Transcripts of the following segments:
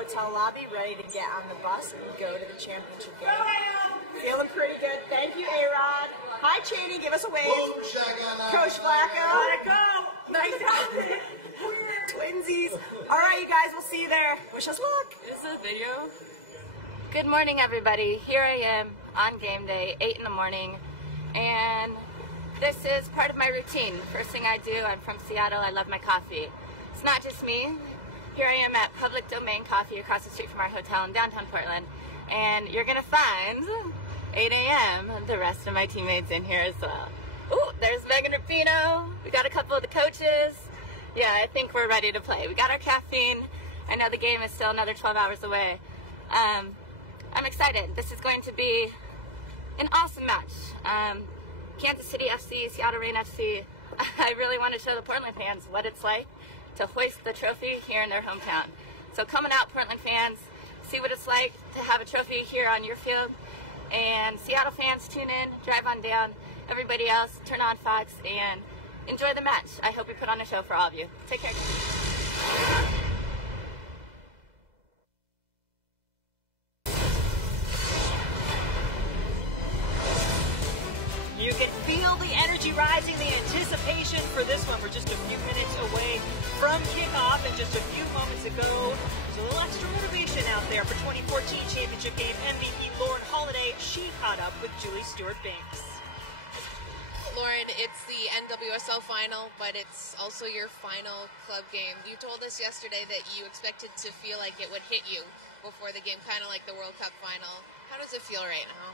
hotel lobby, ready to get on the bus and go to the championship game. Feeling pretty good. Thank you, A-Rod. Hi, Cheney. Give us a wave. Coach Flacco. Let it go. Nice job. Twinsies. All right, you guys. We'll see you there. Wish us luck. Is this a video? Good morning, everybody. Here I am on game day, 8 in the morning, and this is part of my routine. First thing I do, I'm from Seattle, I love my coffee. It's not just me. Here I am at Public Domain Coffee across the street from our hotel in downtown Portland, and you're gonna find 8 a.m. the rest of my teammates in here as well. Ooh, there's Megan Rapino. We got a couple of the coaches. Yeah, I think we're ready to play. We got our caffeine. I know the game is still another 12 hours away. I'm excited. This is going to be an awesome match. Kansas City FC, Seattle Reign FC. I really want to show the Portland fans what it's like to hoist the trophy here in their hometown. So coming out, Portland fans, see what it's like to have a trophy here on your field. And Seattle fans, tune in, drive on down. Everybody else, turn on Fox and enjoy the match. I hope we put on a show for all of you. Take care. You can feel the energy rising, the anticipation for this one. We're just a few minutes away from kickoff, and just a few moments ago, there's a little extra motivation out there for 2014 championship game MVP Lauren Holiday. She caught up with Julie Stewart-Banks. Lauren, it's the NWSL final, but it's also your final club game. You told us yesterday that you expected to feel like it would hit you before the game, kind of like the World Cup final. How does it feel right now?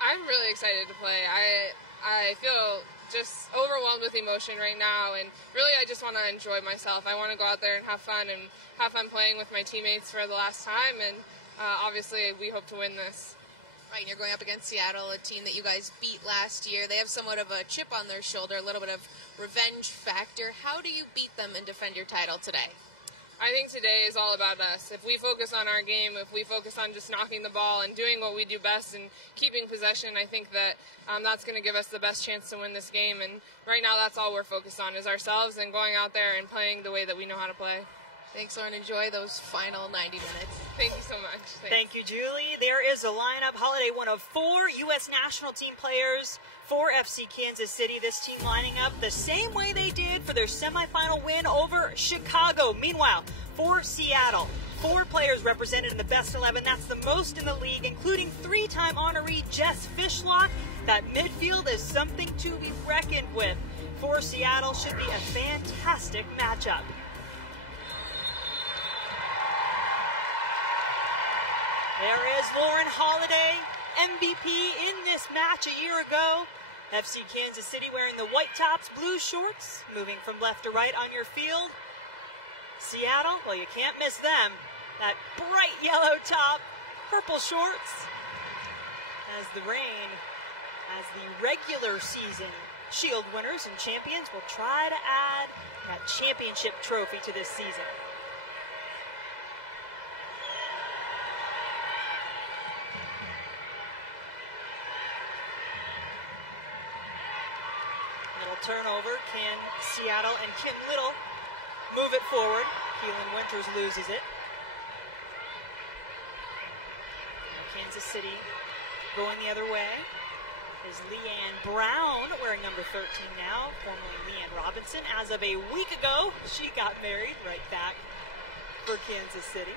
I'm really excited to play. I feel just overwhelmed with emotion right now, and really I just want to enjoy myself. I want to go out there and have fun playing with my teammates for the last time, and obviously we hope to win this. Right, and you're going up against Seattle, a team that you guys beat last year. They have somewhat of a chip on their shoulder, a little bit of revenge factor. How do you beat them and defend your title today? I think today is all about us. If we focus on our game, if we focus on just knocking the ball and doing what we do best and keeping possession, I think that that's going to give us the best chance to win this game. And right now that's all we're focused on is ourselves and going out there and playing the way that we know how to play. Thanks, Lauren. Enjoy those final 90 minutes. Thank you so much. Thank you, Julie. There is a lineup. Holiday, one of 4 U.S. national team players for FC Kansas City. This team lining up the same way they did for their semifinal win over Chicago. Meanwhile, for Seattle, 4 players represented in the best 11. That's the most in the league, including 3-time honoree Jess Fishlock. That midfield is something to be reckoned with. For Seattle, should be a fantastic matchup. There is Lauren Holiday, MVP in this match a year ago. FC Kansas City wearing the white tops, blue shorts, moving from left to right on your field. Seattle, well, you can't miss them. That bright yellow top, purple shorts. As the Reign, as the regular season Shield winners and champions, will try to add that championship trophy to this season. Turnover. Can Seattle and Kim Little move it forward? Keelan Winters loses it. Now Kansas City going the other way is Leanne Brown, wearing number 13 now, formerly Leanne Robinson. As of a week ago, she got married right back for Kansas City.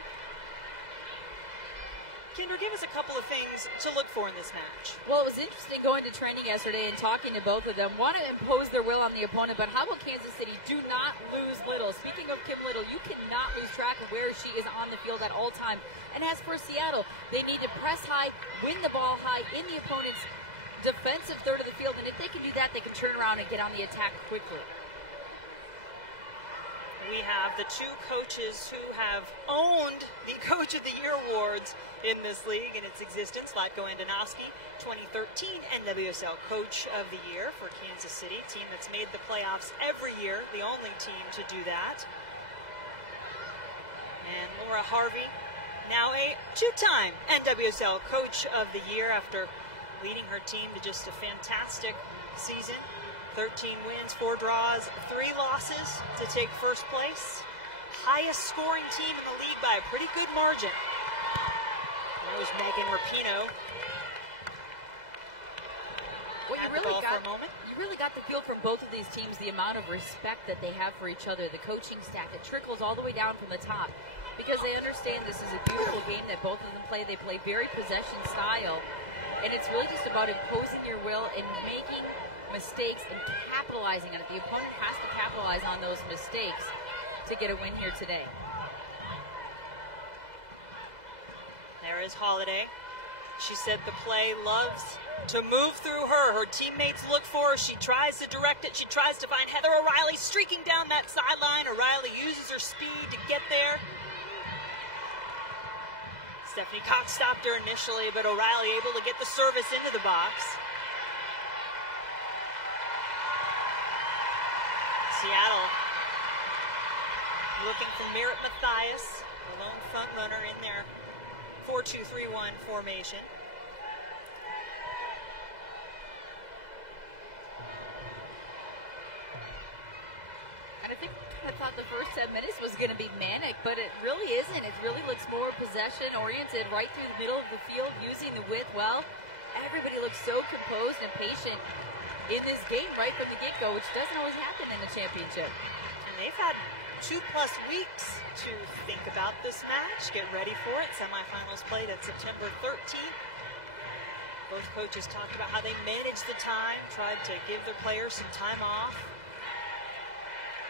Kendra, give us a couple of things to look for in this match. Well, it was interesting going to training yesterday and talking to both of them. Want to impose their will on the opponent, but how about Kansas City? Do not lose Little. Speaking of Kim Little, you cannot lose track of where she is on the field at all time. And as for Seattle, they need to press high, win the ball high in the opponent's defensive third of the field. And if they can do that, they can turn around and get on the attack quickly. We have the 2 coaches who have owned the Coach of the Year awards in this league in its existence. Latko Andonovski, 2013 NWSL Coach of the Year for Kansas City, a team that's made the playoffs every year, the only team to do that. And Laura Harvey, now a 2-time NWSL Coach of the Year after leading her team to just a fantastic season. 13 wins, 4 draws, 3 losses to take first place. highest scoring team in the league by a pretty good margin. That was Megan Rapinoe. Well, you really got the feel from both of these teams, the amount of respect that they have for each other, the coaching staff. It trickles all the way down from the top because they understand this is a beautiful game that both of them play. They play very possession style, and it's really just about imposing your will and making mistakes and capitalizing on it. The opponent has to capitalize on those mistakes to get a win here today. There is Holiday. She said the play loves to move through her. Her teammates look for her. She tries to direct it. She tries to find Heather O'Reilly streaking down that sideline. O'Reilly uses her speed to get there. Stephanie Cox stopped her initially, but O'Reilly able to get the service into the box. Seattle looking for Merritt Mathias, the lone front runner in their 4-2-3-1 formation. I thought the first 10 minutes was going to be manic, but it really isn't. It really looks more possession-oriented, right through the middle of the field, using the width well. Everybody looks so composed and patient in this game right from the get-go, which doesn't always happen in the championship. And they've had 2+ weeks to think about this match, get ready for it. Semifinals played at September 13th. Both coaches talked about how they managed the time, tried to give their players some time off.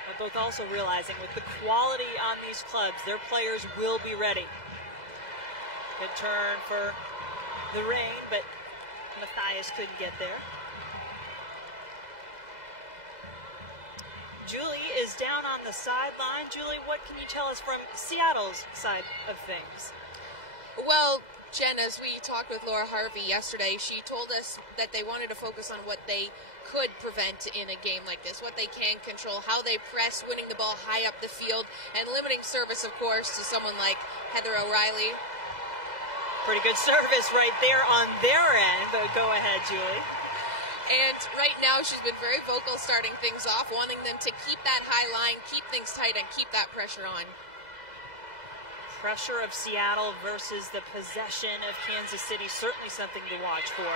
But both also realizing with the quality on these clubs, their players will be ready. Good turn for the rain, but Mathias couldn't get there. Julie is down on the sideline. Julie, what can you tell us from Seattle's side of things? Well, Jen, as we talked with Laura Harvey yesterday, she told us that they wanted to focus on what they could prevent in a game like this, what they can control, how they press, winning the ball high up the field, and limiting service, of course, to someone like Heather O'Reilly. Pretty good service right there on their end, but go ahead, Julie. And right now, she's been very vocal starting things off, wanting them to keep that high line, keep things tight, and keep that pressure on. Pressure of Seattle versus the possession of Kansas City, certainly something to watch for.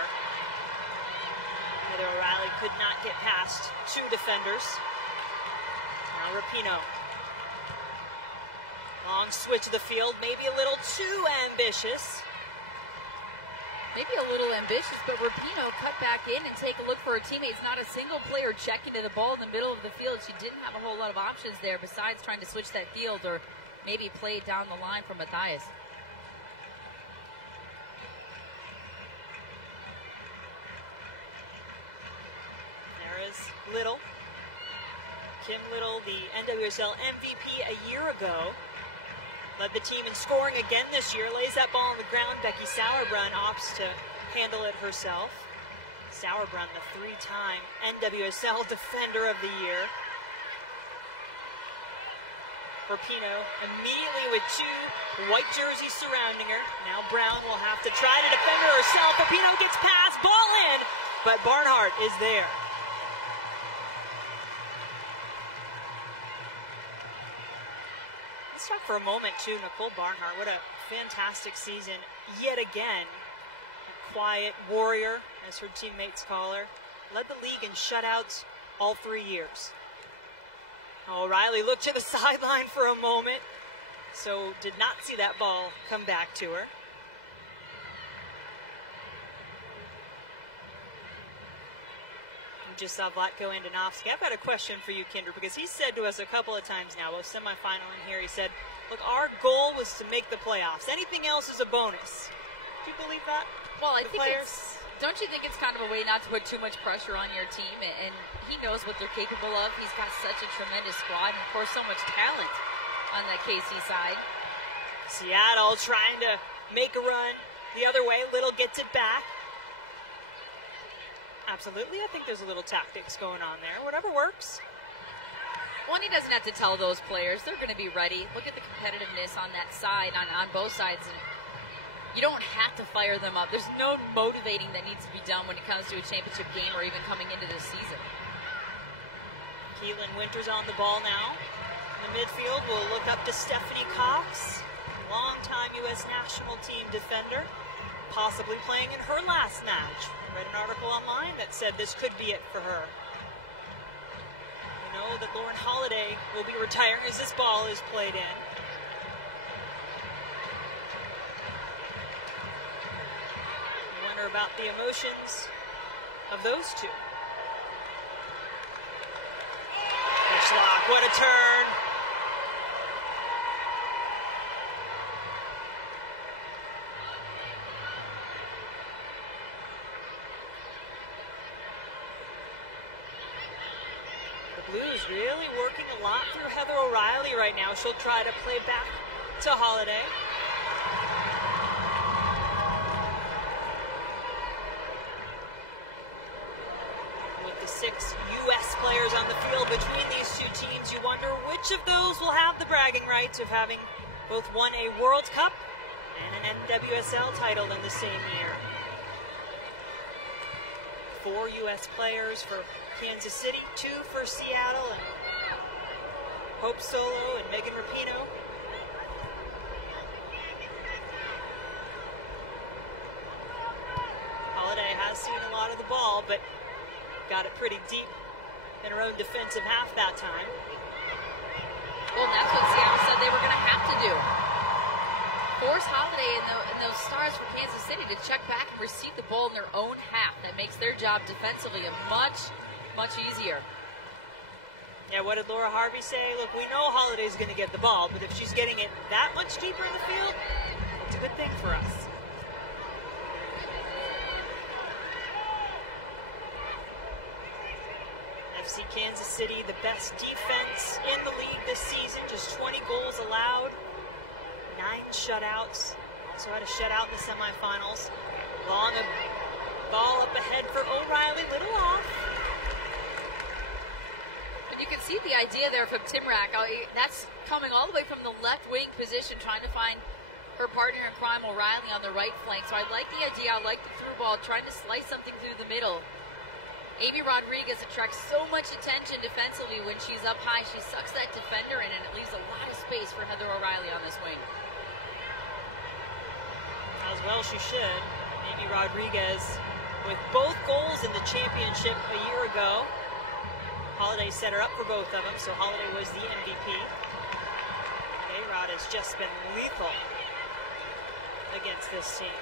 Heather O'Reilly could not get past 2 defenders. Now Rapinoe. Long switch of the field, maybe a little too ambitious. Maybe a little ambitious, but Rapinoe cut back in and take a look for her teammates. Not a single player checking to the ball in the middle of the field. She didn't have a whole lot of options there besides trying to switch that field or maybe play it down the line for Mathias. There is Little. Kim Little, the NWSL MVP a year ago. Led the team in scoring again this year. Lays that ball on the ground. Becky Sauerbrunn opts to handle it herself. Sauerbrunn, the 3-time NWSL Defender of the Year. Rapinoe immediately with 2 white jerseys surrounding her. Now Brown will have to try to defend her herself. Rapinoe gets past, ball in, but Barnhart is there. Let's talk for a moment, too, Nicole Barnhart. What a fantastic season yet again. A quiet warrior, as her teammates call her. Led the league in shutouts all 3 years. O'Reilly looked to the sideline for a moment, so did not see that ball come back to her. Just saw Vlatko Andonovski. I've got a question for you, Kendra, because he said to us a couple of times now, both semifinal and here, he said, look, our goal was to make the playoffs. Anything else is a bonus. Do you believe that? Well, I think don't you think it's kind of a way not to put too much pressure on your team? And he knows what they're capable of. He's got such a tremendous squad and, of course, so much talent on that KC side. Seattle trying to make a run the other way. Little gets it back. Absolutely. I think there's a little tactics going on there. Whatever works. Well, and he doesn't have to tell those players. They're going to be ready. Look at the competitiveness on that side, on both sides. And you don't have to fire them up. There's no motivating that needs to be done when it comes to a championship game or even coming into this season. Keelan Winters on the ball now. the midfield, we'll look up to Stephanie Cox, longtime U.S. national team defender, possibly playing in her last match. I read an article online that said this could be it for her. We know that Lauren Holiday will be retiring as this ball is played in. I wonder about the emotions of those two. Lock, what a turn. The Blues really working a lot through Heather O'Reilly right now. She'll try to play back to Holiday. With the 6 U.S. players on the field between these two teams, you wonder which of those will have the bragging rights of having both won a World Cup and an NWSL title in the same year. 4 U.S. players for Kansas City, 2 for Seattle, and Hope Solo and Megan Rapinoe. Holiday has seen a lot of the ball, but got it pretty deep in her own defensive half that time. Well, that's what Seattle said they were going to have to do. Force Holiday and those stars from Kansas City to check back and receive the ball in their own half. That makes their job defensively much, much easier. Yeah, what did Laura Harvey say? Look, we know Holiday's going to get the ball, but if she's getting it that much deeper in the field, it's a good thing for us. FC Kansas City, the best defense in the league this season, just 20 goals allowed, 9 shutouts. Also had a shutout in the semifinals. Long ball up ahead for O'Reilly, little off. But you can see the idea there from Timrak. That's coming all the way from the left wing position, trying to find her partner in crime, O'Reilly, on the right flank. So I like the idea. I like the through ball, trying to slice something through the middle. Amy Rodriguez attracts so much attention defensively when she's up high. She sucks that defender in, and it leaves a lot of space for Heather O'Reilly on this wing. As well she should. Amy Rodriguez with both goals in the championship a year ago. Holiday set her up for both of them, so Holiday was the MVP. A-Rod has just been lethal against this team.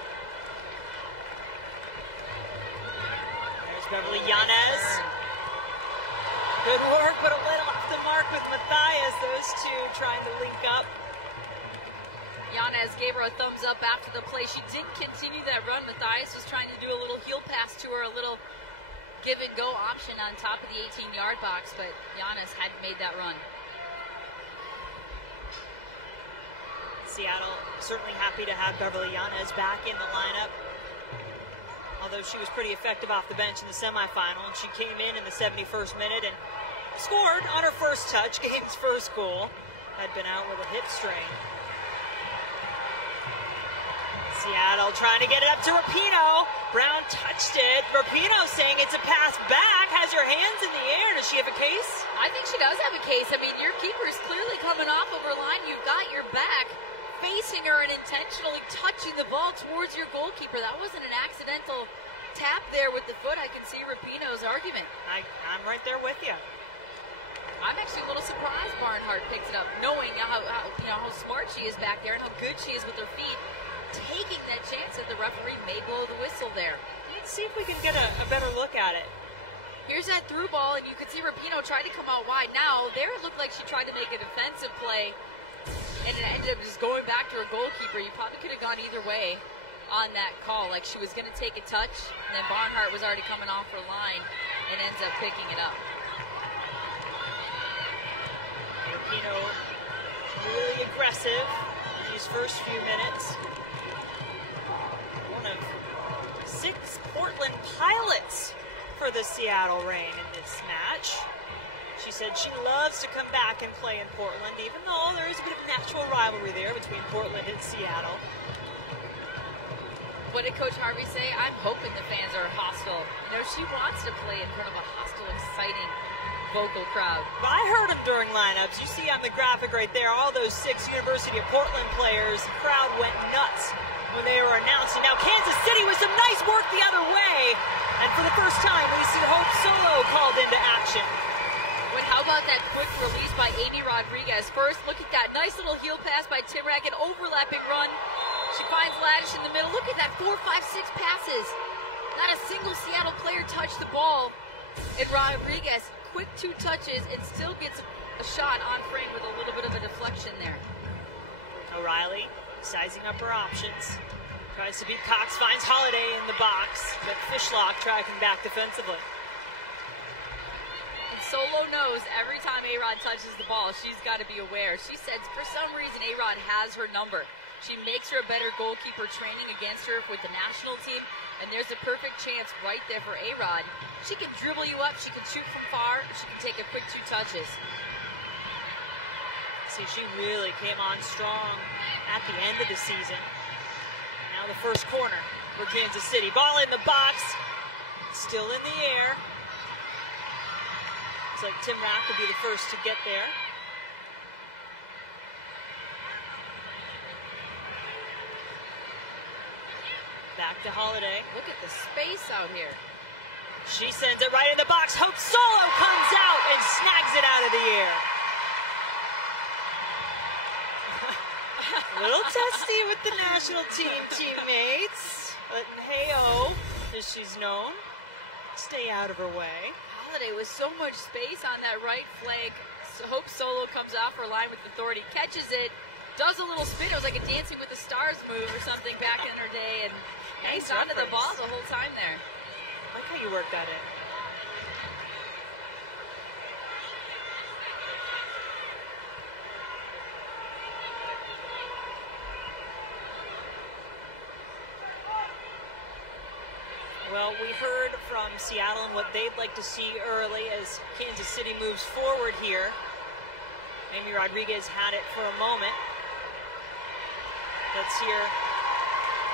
Beverly Yanez. Good work, but a little off the mark with Matthias. Those two trying to link up. Yanez gave her a thumbs up after the play. She didn't continue that run. Matthias was trying to do a little heel pass to her, a little give and go option on top of the 18-yard box, but Yanez hadn't made that run. Seattle certainly happy to have Beverly Yanez back in the lineup. Although she was pretty effective off the bench in the semifinal, and she came in the 71st minute and scored on her first touch, game's first goal. Had been out with a hip strain. Seattle trying to get it up to Rapinoe. Brown touched it. Rapinoe saying it's a pass back, has her hands in the air. Does she have a case? I think she does have a case. I mean, your keeper is clearly coming off of her line. You've got your back facing her and intentionally touching the ball towards your goalkeeper. That wasn't an accidental tap there with the foot. I can see Rapinoe's argument. I'm right there with you. I'm actually a little surprised Barnhart picks it up, knowing how smart she is back there and how good she is with her feet, taking that chance that the referee may blow the whistle there. Let's see if we can get a better look at it. Here's that through ball, and you can see Rapinoe tried to come out wide. Now, there it looked like she tried to make a defensive play, and it ended up just going back to her goalkeeper. You probably could have gone either way on that call. Like she was going to take a touch, and then Barnhart was already coming off her line and ends up picking it up. Rapinoe really aggressive in these first few minutes. One of 6 Portland pilots for the Seattle Reign in this match. She said she loves to come back and play in Portland, even though there is a bit of natural rivalry there between Portland and Seattle. What did Coach Harvey say? I'm hoping the fans are hostile. You know, she wants to play in front of a hostile, exciting vocal crowd. I heard him during lineups. You see on the graphic right there, all those 6 University of Portland players, the crowd went nuts when they were announcing. Now Kansas City with some nice work the other way. And for the first time, we see Hope Solo called into action. But how about that quick release by Amy Rodriguez? First, look at that nice little heel pass by Timrak, an overlapping run. She finds Laddish in the middle. Look at that, 4, 5, 6 passes. Not a single Seattle player touched the ball. And Rodriguez, quick 2 touches and still gets a shot on frame with a little bit of a deflection there. O'Reilly sizing up her options. Tries to beat Cox, finds Holiday in the box, but Fishlock tracking back defensively. And Solo knows every time A-Rod touches the ball, she's got to be aware. She said for some reason A-Rod has her number. She makes her a better goalkeeper training against her with the national team, and there's a perfect chance right there for A-Rod. She can dribble you up, she can shoot from far, she can take a quick 2 touches. See, she really came on strong at the end of the season. Now the first corner for Kansas City. Ball in the box, still in the air. Looks like Tim Rack will be the first to get there. Back to Holiday. Look at the space out here. She sends it right in the box. Hope Solo comes out and snacks it out of the air. A little testy with the national team teammates. But hey-oh, as she's known, stay out of her way. Holiday with so much space on that right flank. So Hope Solo comes off her line with authority, catches it, does a little spin. It was like a Dancing with the Stars move or something back in her day, and hangs onto the ball the whole time there. I like how you worked that in. Well, we heard from Seattle and what they'd like to see early as Kansas City moves forward here. Amy Rodriguez had it for a moment. Let's hear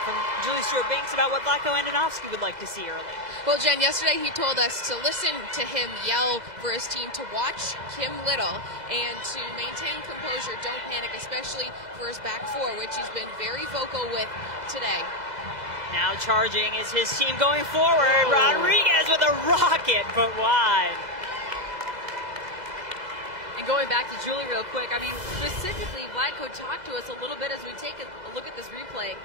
from Julie Stewart-Banks about what Vlatko Andonovski would like to see early. Well, Jen, yesterday he told us to listen to him yell for his team to watch Kim Little and to maintain composure, don't panic, especially for his back 4, which he's been very vocal with today. Now charging is his team going forward. Rodriguez with a rocket, but wide. And going back to Julie real quick, I mean, specifically, Vlatko talked to us a little bit as we take a look at this replay.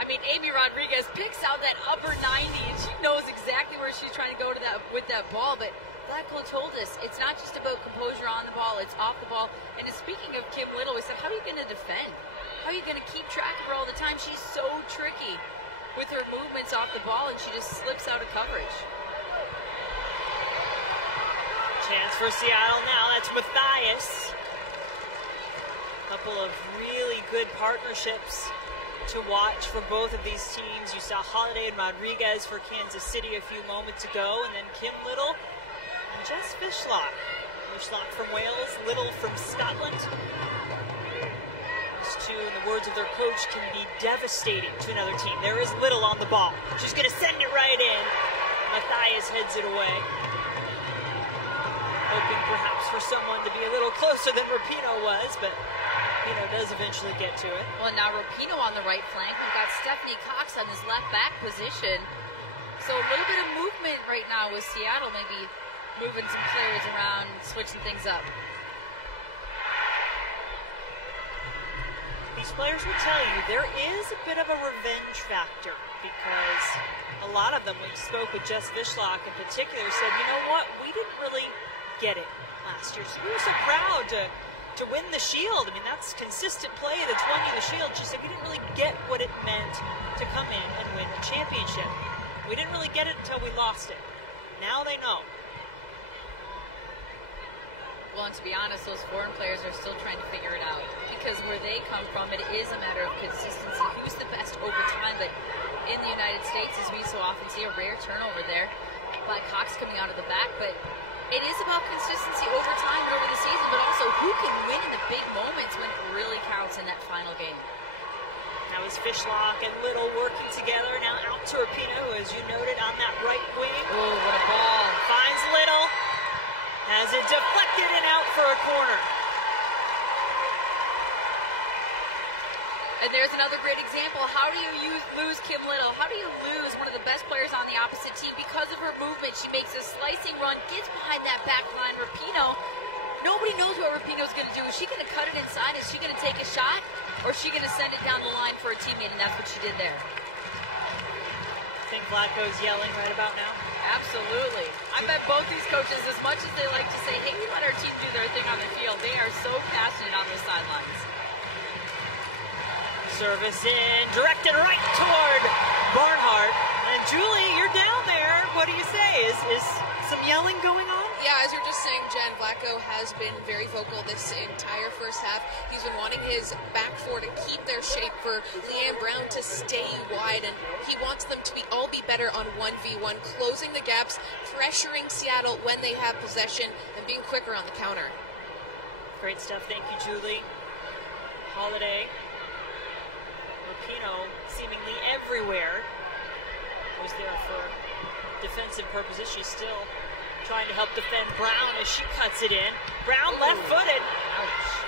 I mean, Amy Rodriguez picks out that upper 90, and she knows exactly where she's trying to go to that with that ball, but Vlatko told us it's not just about composure on the ball, it's off the ball. And speaking of Kim Little, we said, how are you going to defend? How are you going to keep track of her all the time? She's so tricky with her movements off the ball, and she just slips out of coverage. Chance for Seattle now. That's Matthias. A couple of really good partnerships to watch for both of these teams. You saw Holiday and Rodriguez for Kansas City a few moments ago, and then Kim Little and Jess Fishlock. Fishlock from Wales, Little from Scotland. These two, in the words of their coach, can be devastating to another team. There is Little on the ball. She's going to send it right in. Matthias heads it away. Hoping perhaps for someone to be a little closer than Rapinoe was, but Rapinoe does eventually get to it. Well, now Rapinoe on the right flank. We've got Stephanie Cox on his left back position. So a little bit of movement right now with Seattle, maybe moving some players around, switching things up. These players will tell you there is a bit of a revenge factor because a lot of them, we spoke with Jess Fishlock in particular, said, you know what, we didn't really get it last year. So we were so proud to win the Shield. I mean, that's consistent play that's won you the Shield. She said we didn't really get what it meant to come in and win the championship. We didn't really get it until we lost it. Now they know. Well, and to be honest, those foreign players are still trying to figure it out. Because where they come from, it is a matter of consistency. Who's the best over time? But in the United States, as we so often see, a rare turnover there. Black Hawks coming out of the back. But it is about consistency over time and over the season, but also who can win in the big moments when it really counts in that final game. Now is Fishlock and Little working together. Now out to Rapinoe, as you noted, on that right wing. Oh, what a ball. Finds Little. has it deflected and out for a corner. And there's another great example. How do you lose Kim Little? How do you lose one of the best players on the opposite team because of her movement? She makes a slicing run, gets behind that back line. Rapinoe, nobody knows what Rapinoe's going to do. Is she going to cut it inside? Is she going to take a shot? Or is she going to send it down the line for a teammate? And that's what she did there. I think Vlatko's yelling right about now. Absolutely. I bet both these coaches, as much as they like to say, hey, we let our team do their thing on the field, they are so passionate on the sidelines. Service in, directed right toward Barnhart. And Julie, you're down there. What do you say? Is some yelling going on? Yeah, as you're just saying, Jen, Vlatko has been very vocal this entire first half. He's been wanting his back four to keep their shape, for Leanne Brown to stay wide, and he wants them to all be better on 1v1, closing the gaps, pressuring Seattle when they have possession, and being quicker on the counter. Great stuff. Thank you, Julie. Holiday. Rapinoe seemingly everywhere. Was there for defensive purposes. She's still trying to help defend Brown as she cuts it in. Brown left-footed. Ouch.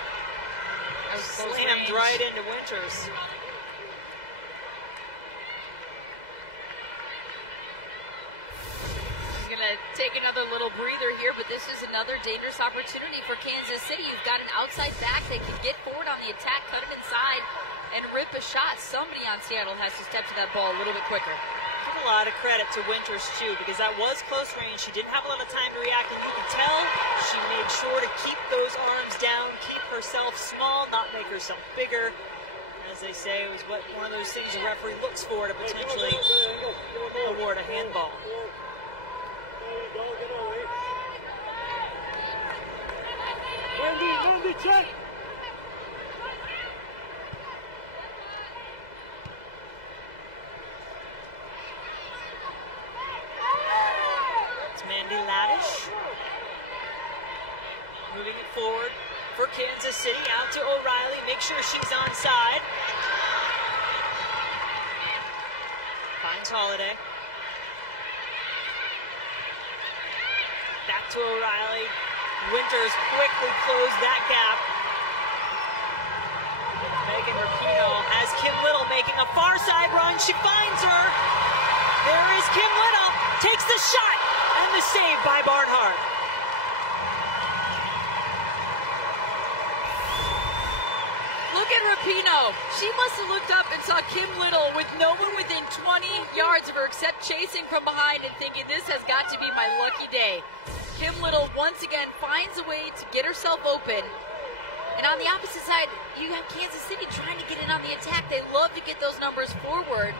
Slammed right into Winters. She's going to take another little breather here, but this is another dangerous opportunity for Kansas City. You've got an outside back. They can get forward on the attack, cut it inside, and rip a shot. Somebody on Seattle has to step to that ball a little bit quicker. Give a lot of credit to Winters, too, because that was close range. She didn't have a lot of time to react, and you can tell she made sure to keep those arms down, keep herself small, not make herself bigger. As they say, it was one of those things the referee looks for to potentially award a handball. Wendy, check! Mandy Laddish moving it forward for Kansas City, out to O'Reilly, make sure she's onside. Finds Holiday. Back to O'Reilly. Winters quickly closed that gap. Megan Rapinoe has Kim Little making a far side run. She finds her. There is Kim Little, takes the shot. And the save by Barnhart. Look at Rapinoe. She must have looked up and saw Kim Little with no one within 20 yards of her except chasing from behind and thinking, this has got to be my lucky day. Kim Little once again finds a way to get herself open. And on the opposite side, you have Kansas City trying to get in on the attack. They love to get those numbers forward.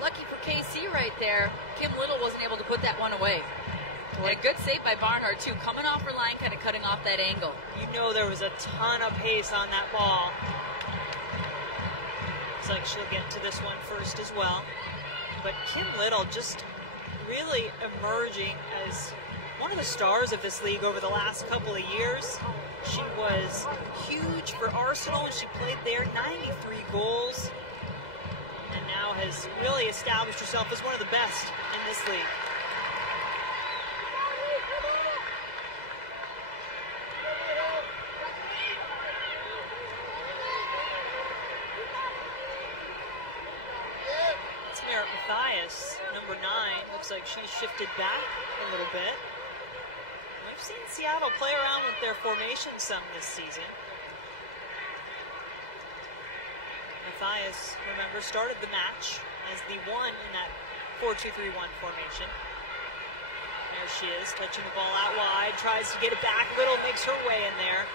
Lucky for KC right there, Kim Little wasn't able to put that one away. And a good save by Barnhart, too, coming off her line, kind of cutting off that angle. You know there was a ton of pace on that ball. Looks like she'll get to this one first as well. But Kim Little just really emerging as one of the stars of this league over the last couple of years. She was huge for Arsenal when she played there, 93 goals. And now has really established herself as one of the best in this league. It's Merritt Mathias, number 9. Looks like she's shifted back a little bit. We've seen Seattle play around with their formation some this season. Mathias, remember, started the match as the 1 in that 4-2-3-1 formation. There she is, touching the ball out wide, tries to get it back. Little makes her way in there.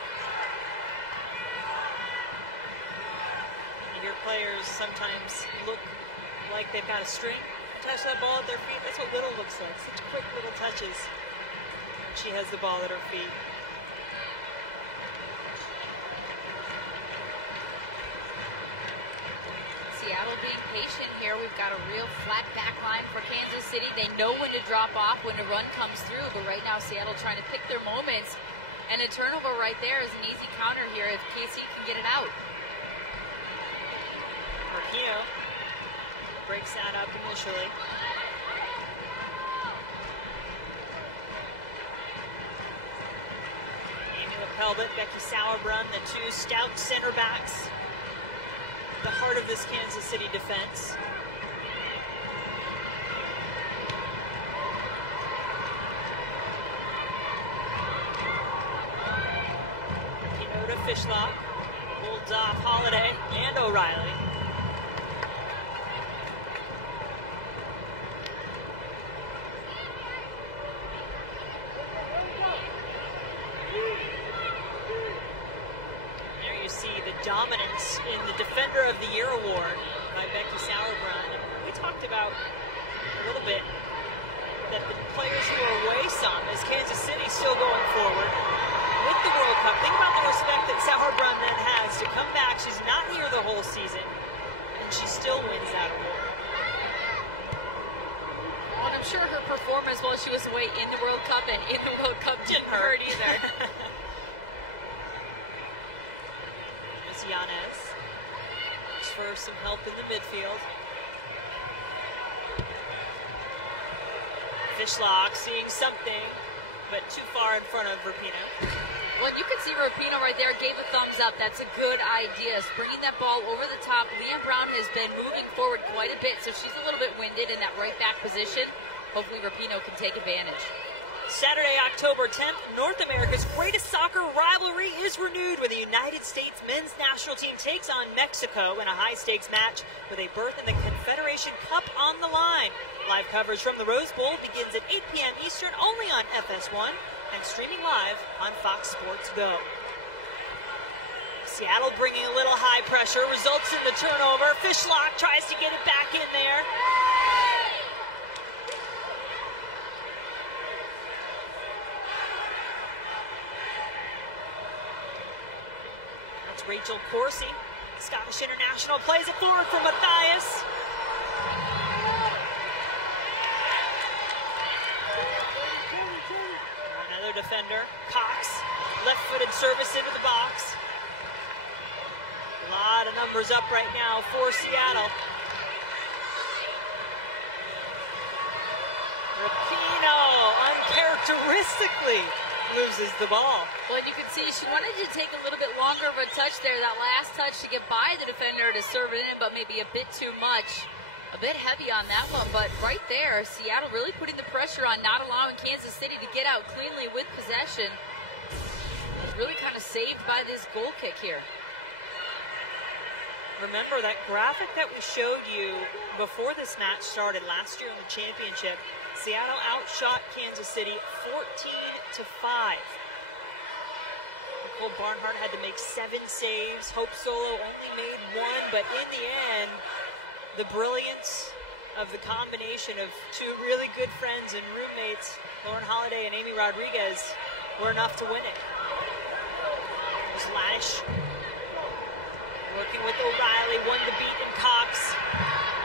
You hear players sometimes look like they've got a string attached to that ball at their feet. That's what Little looks like, such quick little touches. And she has the ball at her feet. Seattle being patient here. We've got a real flat back line for Kansas City. They know when to drop off, when the run comes through, but right now Seattle trying to pick their moments, and a turnover right there is an easy counter here if KC can get it out. Marquino breaks that up initially. LaPelbit, Becky Sauerbrunn, the two stout center backs, the heart of this Kansas City defense. Pinota, Fishlock, holds off Holiday and O'Reilly. Dominance in the Defender of the Year award by Becky Sauerbrunn. We talked about a little bit that the players who are away some as Kansas City still going forward with the World Cup. Think about the respect that Sauerbrunn then has to come back. She's not here the whole season, and she still wins that award. Well, and I'm sure her performance while she was away in the World Cup and in the World Cup didn't hurt either. Yanez looks for some help in the midfield. Fishlock seeing something, but too far in front of Rapinoe. Well, you can see Rapinoe right there gave a thumbs up. That's a good idea. Bringing that ball over the top. Leanne Brown has been moving forward quite a bit, so she's a little bit winded in that right back position. Hopefully Rapinoe can take advantage. Saturday, October 10th, North America's greatest soccer rivalry is renewed when the United States men's national team takes on Mexico in a high-stakes match with a berth in the Confederation Cup on the line. Live coverage from the Rose Bowl begins at 8 p.m. Eastern only on FS1 and streaming live on Fox Sports Go. Seattle bringing a little high pressure, results in the turnover. Fishlock tries to get it back in there. Rachel Corsi, Scottish international, plays it forward for Matthias. Another defender, Cox, left-footed service into the box. A lot of numbers up right now for Seattle. Rapinoe, uncharacteristically, loses the ball. Well, you can see she wanted to take a little bit longer of a touch there, that last touch to get by the defender to serve it in, but maybe a bit too much. A bit heavy on that one, but right there, Seattle really putting the pressure on, not allowing Kansas City to get out cleanly with possession. It's really kind of saved by this goal kick here. Remember that graphic that we showed you before this match started last year in the championship. Seattle outshot Kansas City 14-5. Nicole Barnhart had to make 7 saves. Hope Solo only made 1, but in the end, the brilliance of the combination of two really good friends and roommates, Lauren Holiday and Amy Rodriguez, were enough to win it. It was Lanish working with O'Reilly, won the beat in Cox.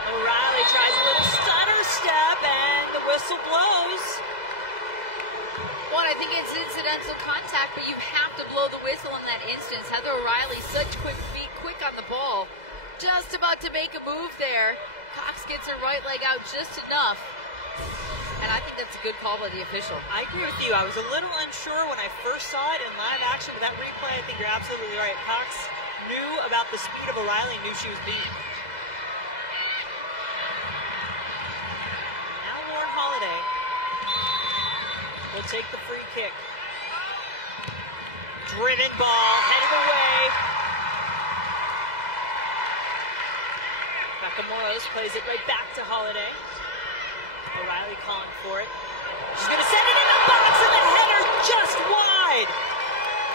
O'Reilly tries a little stutter step, and the whistle blows. Well, I think it's incidental contact, but you have to blow the whistle in that instance. Heather O'Reilly, such quick feet, quick on the ball. Just about to make a move there. Cox gets her right leg out just enough. And I think that's a good call by the official. I agree with you. I was a little unsure when I first saw it in live action with that replay. I think you're absolutely right. Cox knew about the speed of O'Reilly, knew she was beat. Now Lauren Holiday will take the free kick. Driven ball, headed away. Nakamura plays it right back to Holiday. O'Reilly calling for it. She's going to send it in the box, and the header just wide.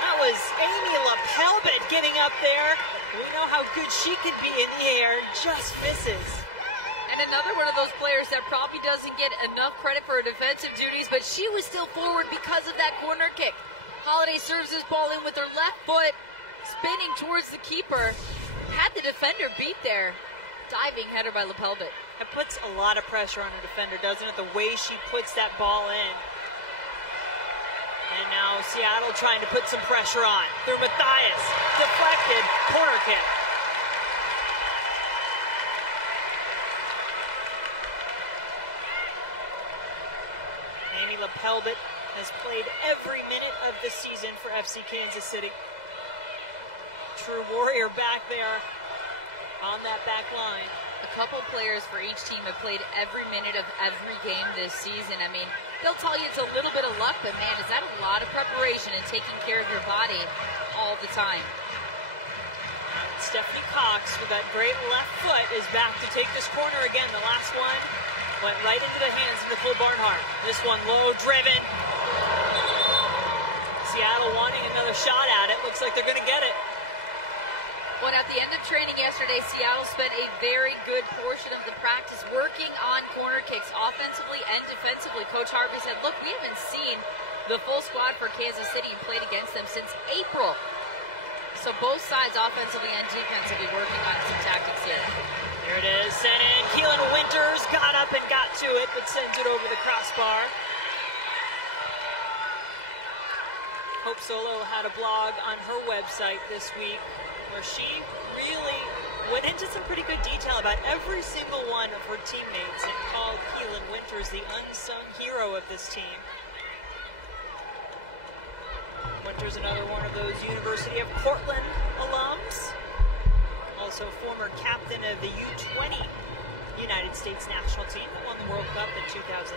That was Amy LaPelbit getting up there. We know how good she can be in the air, just misses. And another one of those players that probably doesn't get enough credit for her defensive duties, but she was still forward because of that corner kick. Holiday serves this ball in with her left foot, spinning towards the keeper. Had the defender beat there. Diving header by LaPelbit. It puts a lot of pressure on her defender, doesn't it? The way she puts that ball in. And now Seattle trying to put some pressure on. Through Matthias. Deflected. Corner kick. Amy LaPelbit has played every minute of the season for FC Kansas City. True warrior back there on that back line. A couple players for each team have played every minute of every game this season. I mean, they'll tell you it's a little bit of luck, but man, is that a lot of preparation and taking care of your body all the time. Stephanie Cox with that great left foot is back to take this corner again. The last one went right into the hands of Nicole Barnhart. This one low driven. Seattle wanting another shot at it. Looks like they're going to get it. Well, at the end of training yesterday, Seattle spent a very good portion of the practice working on corner kicks offensively and defensively. Coach Harvey said, look, we haven't seen the full squad for Kansas City and played against them since April. So both sides, offensively and defensively, working on some tactics here. There it is, sent in. Keelan Winters got up and got to it, but sends it over the crossbar. Hope Solo had a blog on her website this week where she really went into some pretty good detail about every single one of her teammates and called Keelan Winters the unsung hero of this team. Winters, another one of those University of Portland alums. Also former captain of the U20 United States national team that won the World Cup in 2008.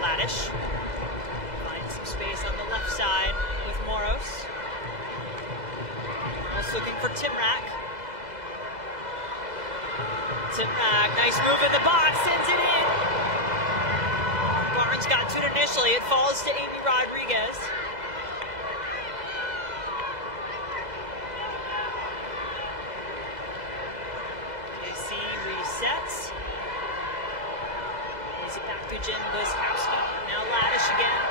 Ladish finds some space on the left side with Moros. Moros looking for Timrak. Timrak, nice move in the box, sends it in. Barnes got to it initially. It falls to Amy Rodriguez. KC resets. Back to Jen Bliskowski. Now Ladish again.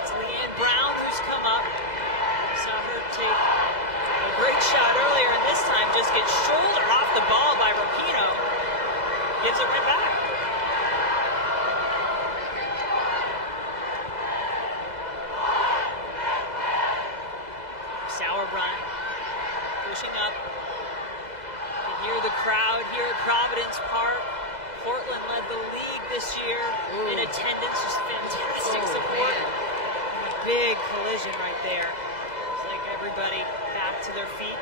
It's Leanne Brown who's come up. Saw her take a great shot earlier, and this time just gets shouldered off the ball by Rapinoe. Gives it right back. Sauerbrunn pushing up. You hear the crowd here at Providence Park. Portland led the league this year in attendance, just fantastic support. A big collision right there. It's like everybody back to their feet.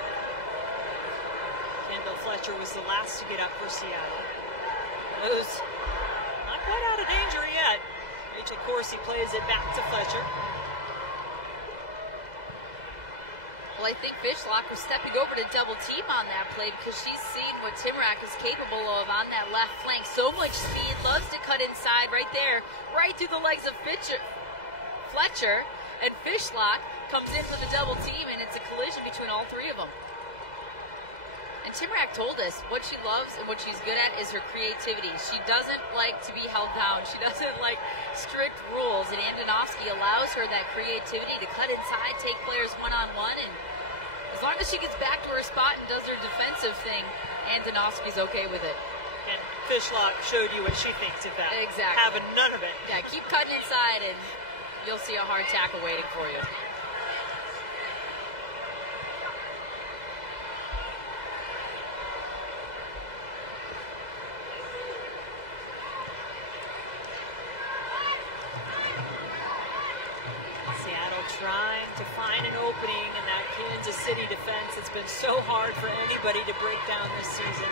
Kendall Fletcher was the last to get up for Seattle. Who's not quite out of danger yet. Rachel Corsi plays it back to Fletcher. Well, I think Fishlock was stepping over to double team on that play because she's seen what Timrak is capable of on that left flank. So much speed, loves to cut inside right there, right through the legs of Fletcher, and Fishlock comes in for the double team, and it's a collision between all three of them. And Timrak told us what she loves and what she's good at is her creativity. She doesn't like to be held down. She doesn't like strict rules, and Andonovski allows her that creativity to cut inside, take players one-on-one, and as long as she gets back to her spot and does her defensive thing, Andonovski's okay with it. And Fishlock showed you what she thinks of that. Exactly. Having none of it. Yeah, keep cutting inside and you'll see a hard tackle waiting for you. Trying to find an opening in that Kansas City defense. It's been so hard for anybody to break down this season.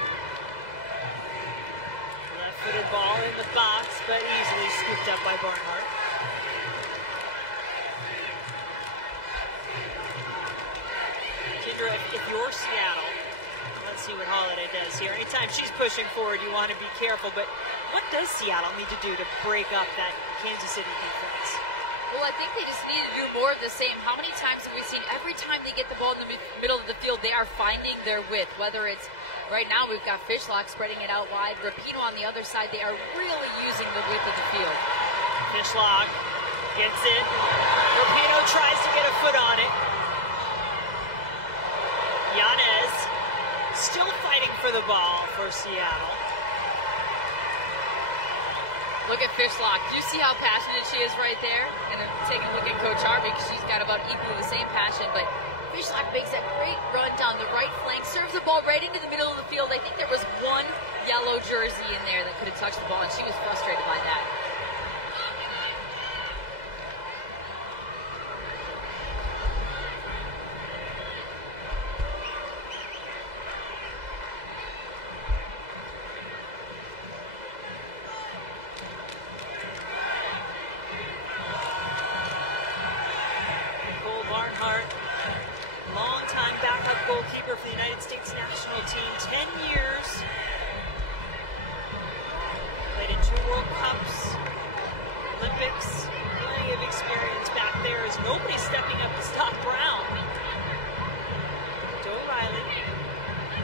Left-footed ball in the box, but easily scooped up by Barnhart. Kendra, if you're Seattle, let's see what Holiday does here. Anytime she's pushing forward, you want to be careful, but what does Seattle need to do to break up that Kansas City defense? Well, I think they just need to do more of the same. How many times have we seen every time they get the ball in the middle of the field, they are finding their width, whether it's right now we've got Fishlock spreading it out wide, Rapinoe on the other side, they are really using the width of the field. Fishlock gets it. Rapinoe tries to get a foot on it. Yanez still fighting for the ball for Seattle. Look at Fishlock. Do you see how passionate she is right there? And I'm taking a look at Coach Harvey because she's got about equally the same passion. But Fishlock makes that great run down the right flank, serves the ball right into the middle of the field. I think there was one yellow jersey in there that could have touched the ball, and she was frustrated by that. Longtime backup goalkeeper for the United States national team, 10 years. Played in 2 World Cups, Olympics, plenty of experience back there as nobody's stepping up to stop Brown.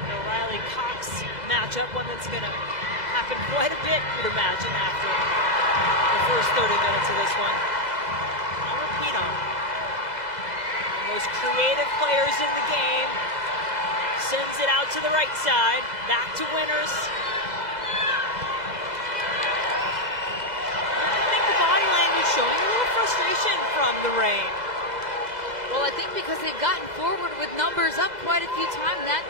O'Reilly-Cox matchup, one that's going to happen quite a bit, you'd imagine, after the first 30 minutes of this one. I'll repeat on it. Most creative players in the game, sends it out to the right side, back to Winters. I think the body language showing a little frustration from the rain. Well, I think because they've gotten forward with numbers up quite a few times, that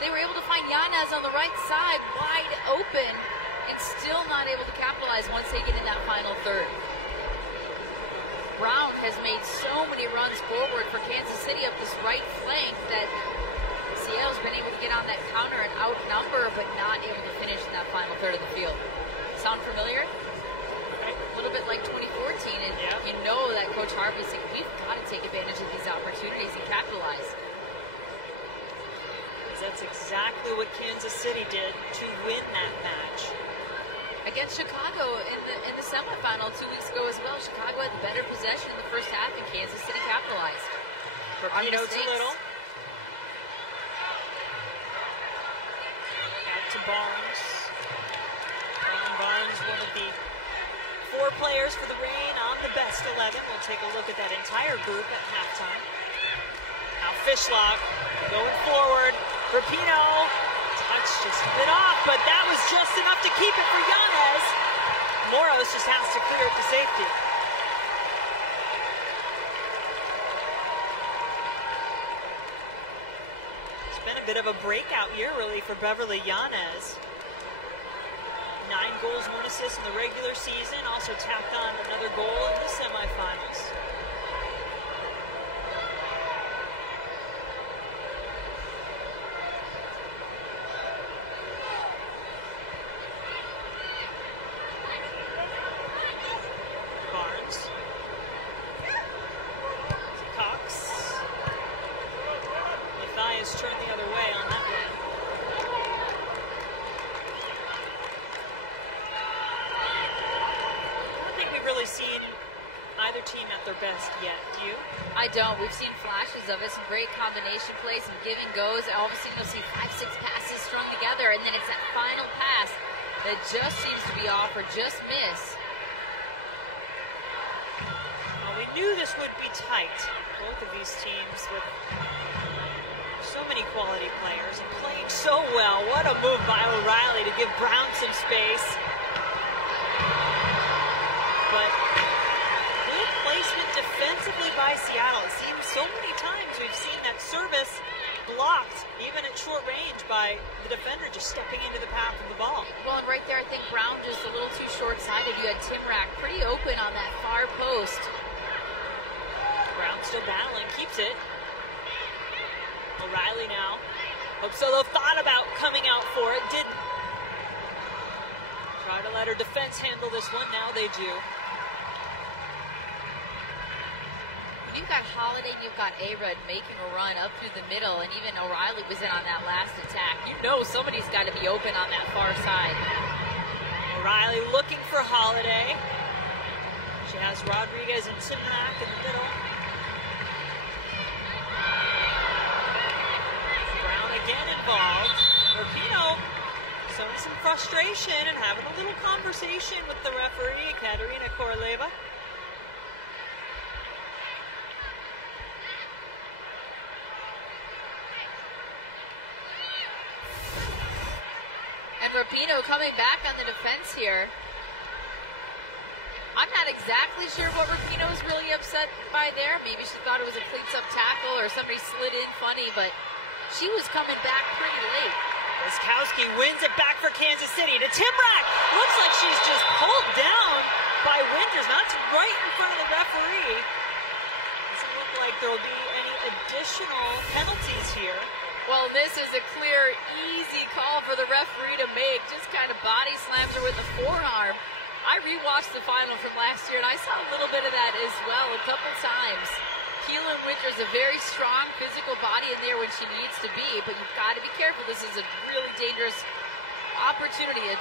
they were able to find Yanez on the right side wide open and still not able to capitalize once they get in that final third. Brown has made so many runs forward for Kansas City up this right flank that Seattle's been able to get on that counter and outnumber, but not able to finish in that final third of the field. Sound familiar? A little bit like 2014, and you know that Coach Harvey's saying, we've got to take advantage of these opportunities and capitalize. Because that's exactly what Kansas City did to win that match. Against Chicago in the semifinal 2 weeks ago as well. Chicago had the better possession in the first half, and Kansas City capitalized. Rapinoe to Little. Out to Barnes. Barnes, one of the 4 players for the Reign on the best 11. We'll take a look at that entire group at halftime. Now Fishlock going forward. Rapinoe. Just a bit off, but that was just enough to keep it for Yanez. Moros just has to clear it to safety. It's been a bit of a breakout year, really, for Beverly Yanez. 9 goals, 1 assist in the regular season. Also tapped on another goal in the semifinals. Turn the other way on that one. I don't think we've really seen either team at their best yet, do you? I don't. We've seen flashes of it, some great combination plays, some give and goes. All of a sudden you'll see 5-6 passes strung together, and then it's that final pass that just seems to be off or just miss. Well, we knew this would be tight. Both of these teams with so many quality players and playing so well. What a move by O'Reilly to give Brown some space. But good placement defensively by Seattle. It seems so many times we've seen that service blocked, even at short range, by the defender just stepping into the path of the ball. Well, and right there, I think Brown just a little too short-sighted. You had Timrak pretty open on that far post. Brown still battling, keeps it. O'Reilly now. Hopsolo thought about coming out for it, didn't. Try to let her defense handle this one, now they do. When you've got Holiday and you've got A-Rud making a run up through the middle, and even O'Reilly was in on that last attack, you know somebody's got to be open on that far side. O'Reilly looking for Holiday. She has Rodriguez and Simonak in the middle. Again involved. Rapinoe showing some frustration and having a little conversation with the referee, Katerina Koroleva. And Rapinoe coming back on the defense here. I'm not exactly sure what Rapinoe was really upset by there. Maybe she thought it was a cleats up tackle or somebody slid in funny, but she was coming back pretty late. Wiskowski wins it back for Kansas City to Timrak. Looks like she's just pulled down by Winters, not right in front of the referee. Doesn't look like there will be any additional penalties here. Well, this is a clear, easy call for the referee to make. Just kind of body slams her with the forearm. I rewatched the final from last year, and I saw a little bit of that as well a couple times. Keelan Winters, a very strong physical body in there when she needs to be, but you've got to be careful. This is a really dangerous opportunity, a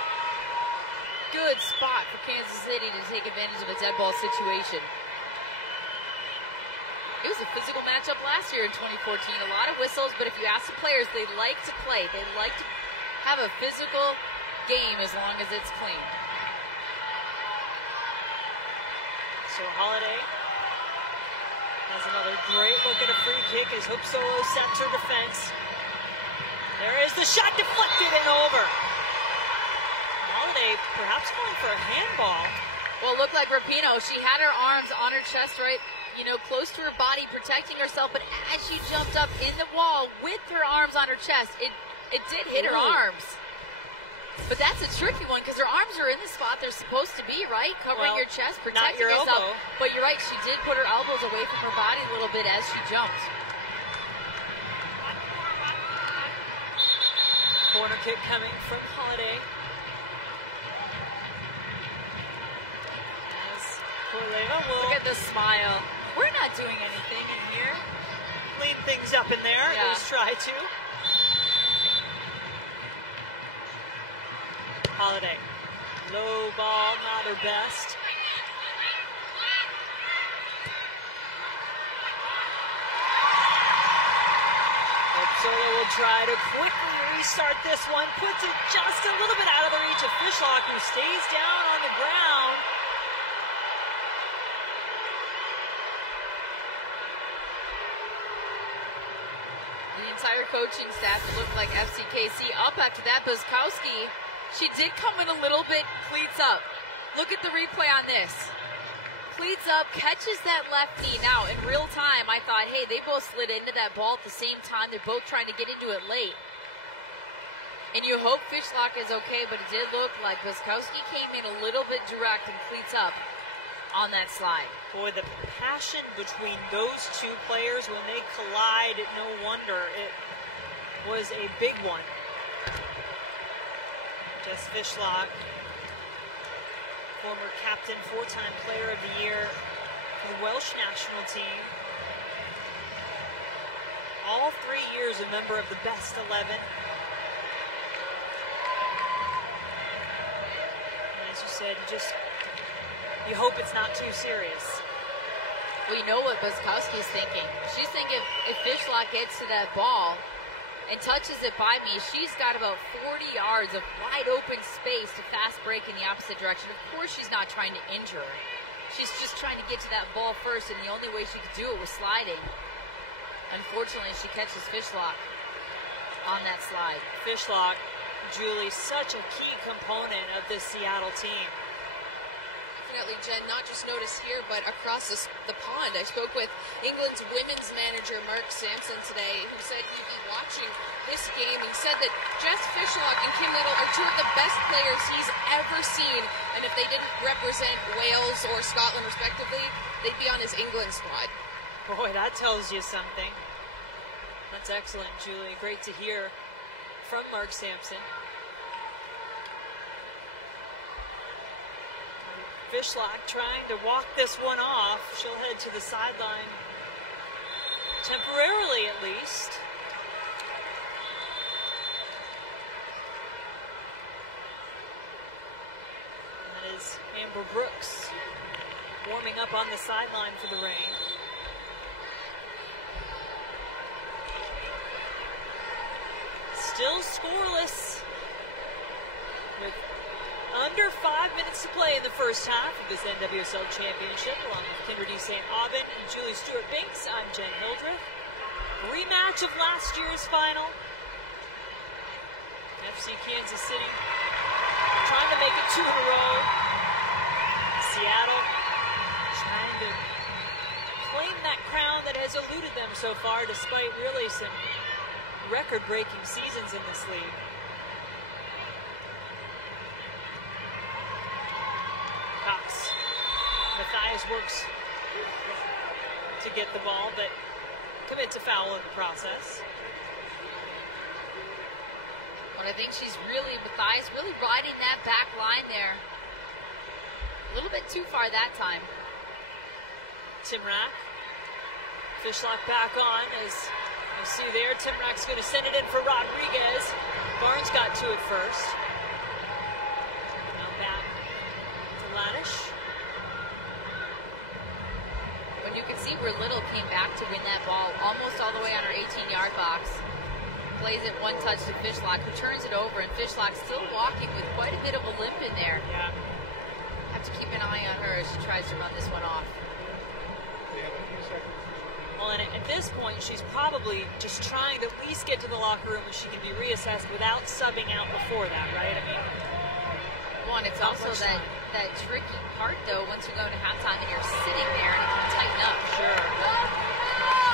good spot for Kansas City to take advantage of a dead ball situation. It was a physical matchup last year in 2014. A lot of whistles, but if you ask the players, they like to play. They like to have a physical game as long as it's clean. So Holiday has another great look at a free kick as Hope Solo sets her defense. There is the shot, deflected and over. Holiday perhaps going for a handball. Well, it looked like Rapinoe. She had her arms on her chest, right, close to her body, protecting herself, but as she jumped up in the wall with her arms on her chest, it did hit her arms. But that's a tricky one because her arms are in the spot they're supposed to be, right? Covering your chest, protecting yourself. Elbow. But you're right, she did put her elbows away from her body a little bit as she jumped. Corner kick coming from Holiday. Look at the smile. We're not doing anything in here. Clean things up in there. Yeah. Let's try to. Holiday. Low ball, not her best. Solo will try to quickly restart this one. Puts it just a little bit out of the reach of Fishlock, who stays down on the ground. The entire coaching staff looked like FCKC up after that. Wiskowski, she did come in a little bit cleats up. Look at the replay on this. Cleats up, catches that left knee. Now, in real time, I thought, hey, they both slid into that ball at the same time. They're both trying to get into it late. And you hope Fishlock is okay, but it did look like Wiskowski came in a little bit direct and cleats up on that slide. Boy, the passion between those two players when they collide, no wonder it was a big one. Jess Fishlock, former captain, four-time player of the year for the Welsh national team. All 3 years a member of the best 11. And as you said, you hope it's not too serious. Well, you know what Wiskowski's thinking. She's thinking if Fishlock gets to that ball and touches it by me, she's got about 40 yards of wide open space to fast break in the opposite direction. Of course she's not trying to injure her. She's just trying to get to that ball first, and the only way she could do it was sliding. Unfortunately, she catches Fishlock on that slide. Fishlock, Julie, such a key component of this Seattle team. Definitely, Jen, not just noticed here, but across the pond. I spoke with England's women's manager, Mark Sampson, today, who said he'd be watching this game. He said that Jess Fishlock and Kim Little are two of the best players he's ever seen, and if they didn't represent Wales or Scotland, respectively, they'd be on his England squad. Boy, that tells you something. That's excellent, Julie. Great to hear from Mark Sampson. Fishlock trying to walk this one off. She'll head to the sideline, temporarily at least. And that is Amber Brooks warming up on the sideline for the Reign. Still scoreless with under 5 minutes to play in the first half of this NWSL Championship, along with Kindred St. Aubin and Julie Stewart-Binks. I'm Jen Hildreth. Rematch of last year's final. FC Kansas City trying to make it 2 in a row. Seattle has eluded them so far, despite really some record-breaking seasons in this league. Cox. Matthias works to get the ball, but commits a foul in the process. But I think she's Matthias really riding that back line there. A little bit too far that time. Timrak. Fishlock back on, as you see there. Timrak's going to send it in for Rodriguez. Barnes got to it first. Now back to Lanish. When you can see where Little came back to win that ball, almost all the way on her 18-yard box. Plays it one touch to Fishlock, who turns it over, and Fishlock still walking with quite a bit of a limp in there. Yeah. Have to keep an eye on her as she tries to run this one off. Well, and at this point, she's probably just trying to at least get to the locker room where she can be reassessed without subbing out before that, right? I mean, well, and it's also that tricky part, though, once you go into halftime and you're sitting there and it can tighten up. Sure.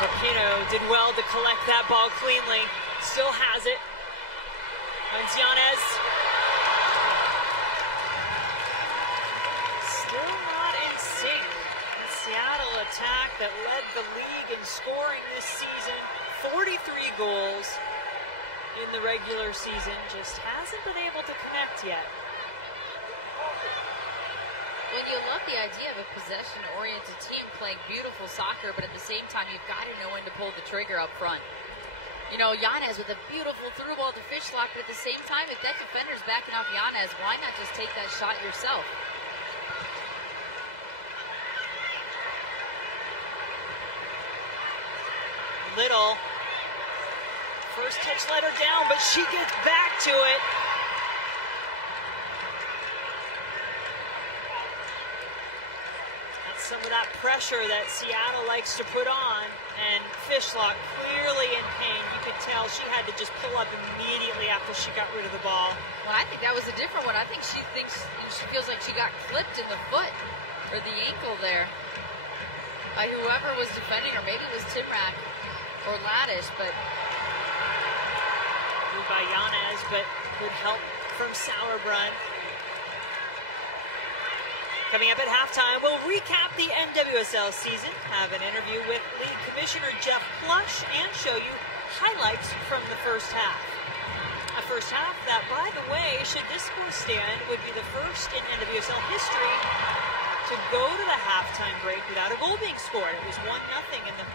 Rapino did well to collect that ball cleanly. Still has it. Yanez. Still not in sync. The Seattle attack that led the league in scoring this season. 43 goals in the regular season. Just hasn't been able to connect yet. Well, you love the idea of a possession-oriented team playing beautiful soccer, but at the same time, you've got to know when to pull the trigger up front. You know, Yanez with a beautiful through ball to Fishlock, but at the same time, if that defender's backing off Yanez, why not just take that shot yourself? Little. First touch let her down, but she gets back to it. That's some of that pressure that Seattle likes to put on. And Fishlock clearly in pain. You could tell she had to just pull up immediately after she got rid of the ball. Well, I think that was a different one. I think she feels like she got clipped in the foot or the ankle there by whoever was defending her. Maybe it was Timrak or Laddish, but moved by Yanez, but good help from Sauerbrunn. Coming up at halftime, we'll recap the NWSL season, have an interview with League Commissioner Jeff Plush, and show you highlights from the first half. A first half that, by the way, should this score stand, would be the first in NWSL history to go to the halftime break without a goal being scored. It was 1-0 in the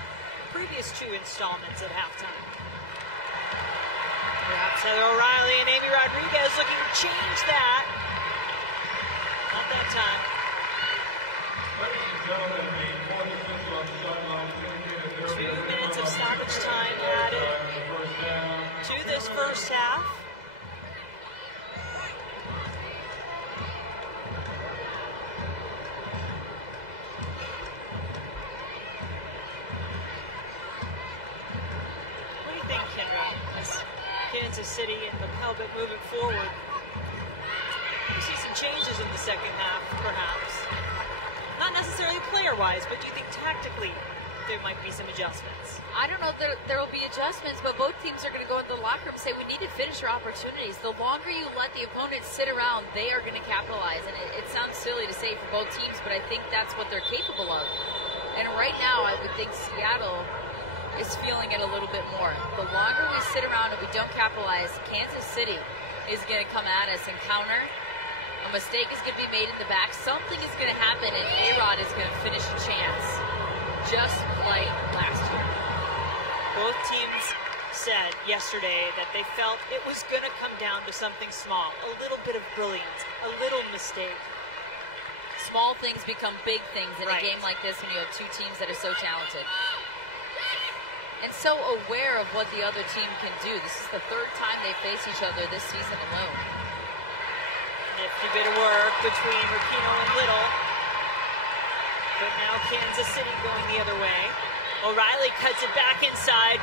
previous two installments at halftime. Perhaps Heather O'Reilly and Amy Rodriguez looking to change that. Not that time. 2 minutes of stoppage time added to this first half. What do you think, Kendra, as Kansas City and propel it moving forward? You see some changes in the second half, perhaps. Not necessarily player-wise, but do you think tactically there might be some adjustments? I don't know if there will be adjustments, but both teams are going to go into the locker room and say, we need to finish our opportunities. The longer you let the opponent sit around, they are going to capitalize. And it sounds silly to say for both teams, but I think that's what they're capable of. And right now, I would think Seattle is feeling it a little bit more. The longer we sit around and we don't capitalize, Kansas City is going to come at us and counter. A mistake is going to be made in the back. Something is going to happen, and A-Rod is going to finish a chance, just like last year. Both teams said yesterday that they felt it was going to come down to something small, a little bit of brilliance, a little mistake. Small things become big things in Right. a game like this when you have two teams that are so talented. And so aware of what the other team can do. This is the third time they face each other this season alone. Nifty bit of work between Rapino and Little. But now Kansas City going the other way. O'Reilly cuts it back inside.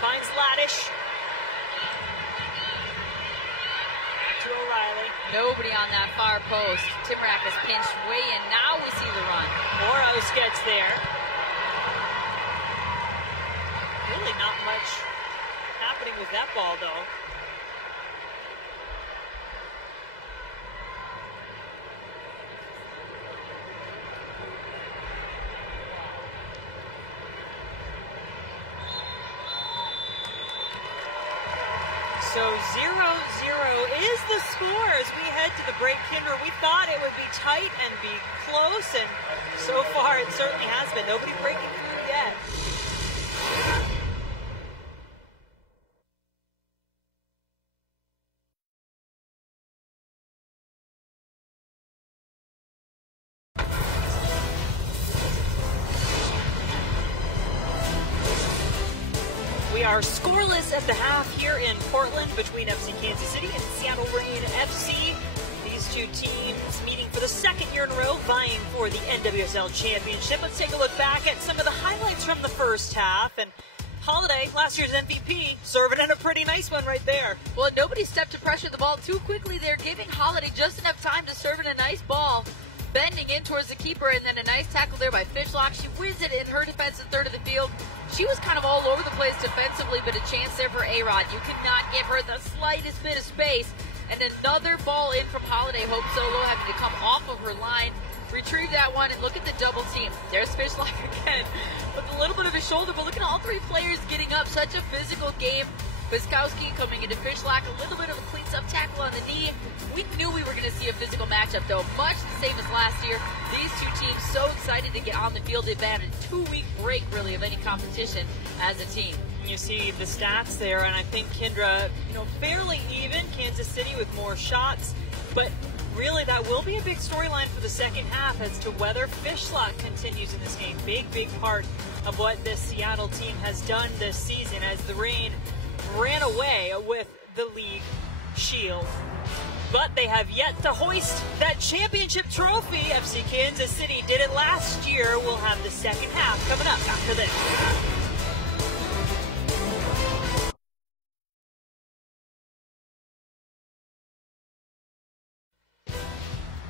Finds Laddish. Back to O'Reilly. Nobody on that far post. Timrak is pinched way in. Now we see the run. Moros gets there. much happening with that ball, though. So 0-0 is the score as we head to the break. Kendra, we thought it would be tight and be close, and so far it certainly has been. Nobody breaking through yet. We are scoreless at the half here in Portland between FC Kansas City and Seattle Reign FC. These two teams meeting for the second year in a row, vying for the NWSL Championship. Let's take a look back at some of the highlights from the first half. And Holiday, last year's MVP, serving in a pretty nice one right there. Well, nobody stepped to pressure the ball too quickly there, giving Holiday just enough time to serve in a nice ball. Bending in towards the keeper, and then a nice tackle there by Fishlock. She wins it in her defensive third of the field. She was kind of all over the place defensively, but a chance there for A-Rod. You could not give her the slightest bit of space. And another ball in from Holiday. Hope Solo having to come off of her line, retrieve that one, and look at the double team. There's Fishlock again with a little bit of a shoulder, but look at all three players getting up. Such a physical game. Piskowski coming into Fishlock, a little bit of a cleans-up tackle on the knee. We knew we were going to see a physical matchup, though, much the same as last year. These two teams so excited to get on the field. They've had a 2-week break, really, of any competition as a team. You see the stats there, and I think Kendra, fairly even. Kansas City with more shots, but really that will be a big storyline for the second half as to whether Fishlock continues in this game. Big part of what this Seattle team has done this season as the Reign ran away with the league shield. But they have yet to hoist that championship trophy. FC Kansas City did it last year. We'll have the second half coming up after this.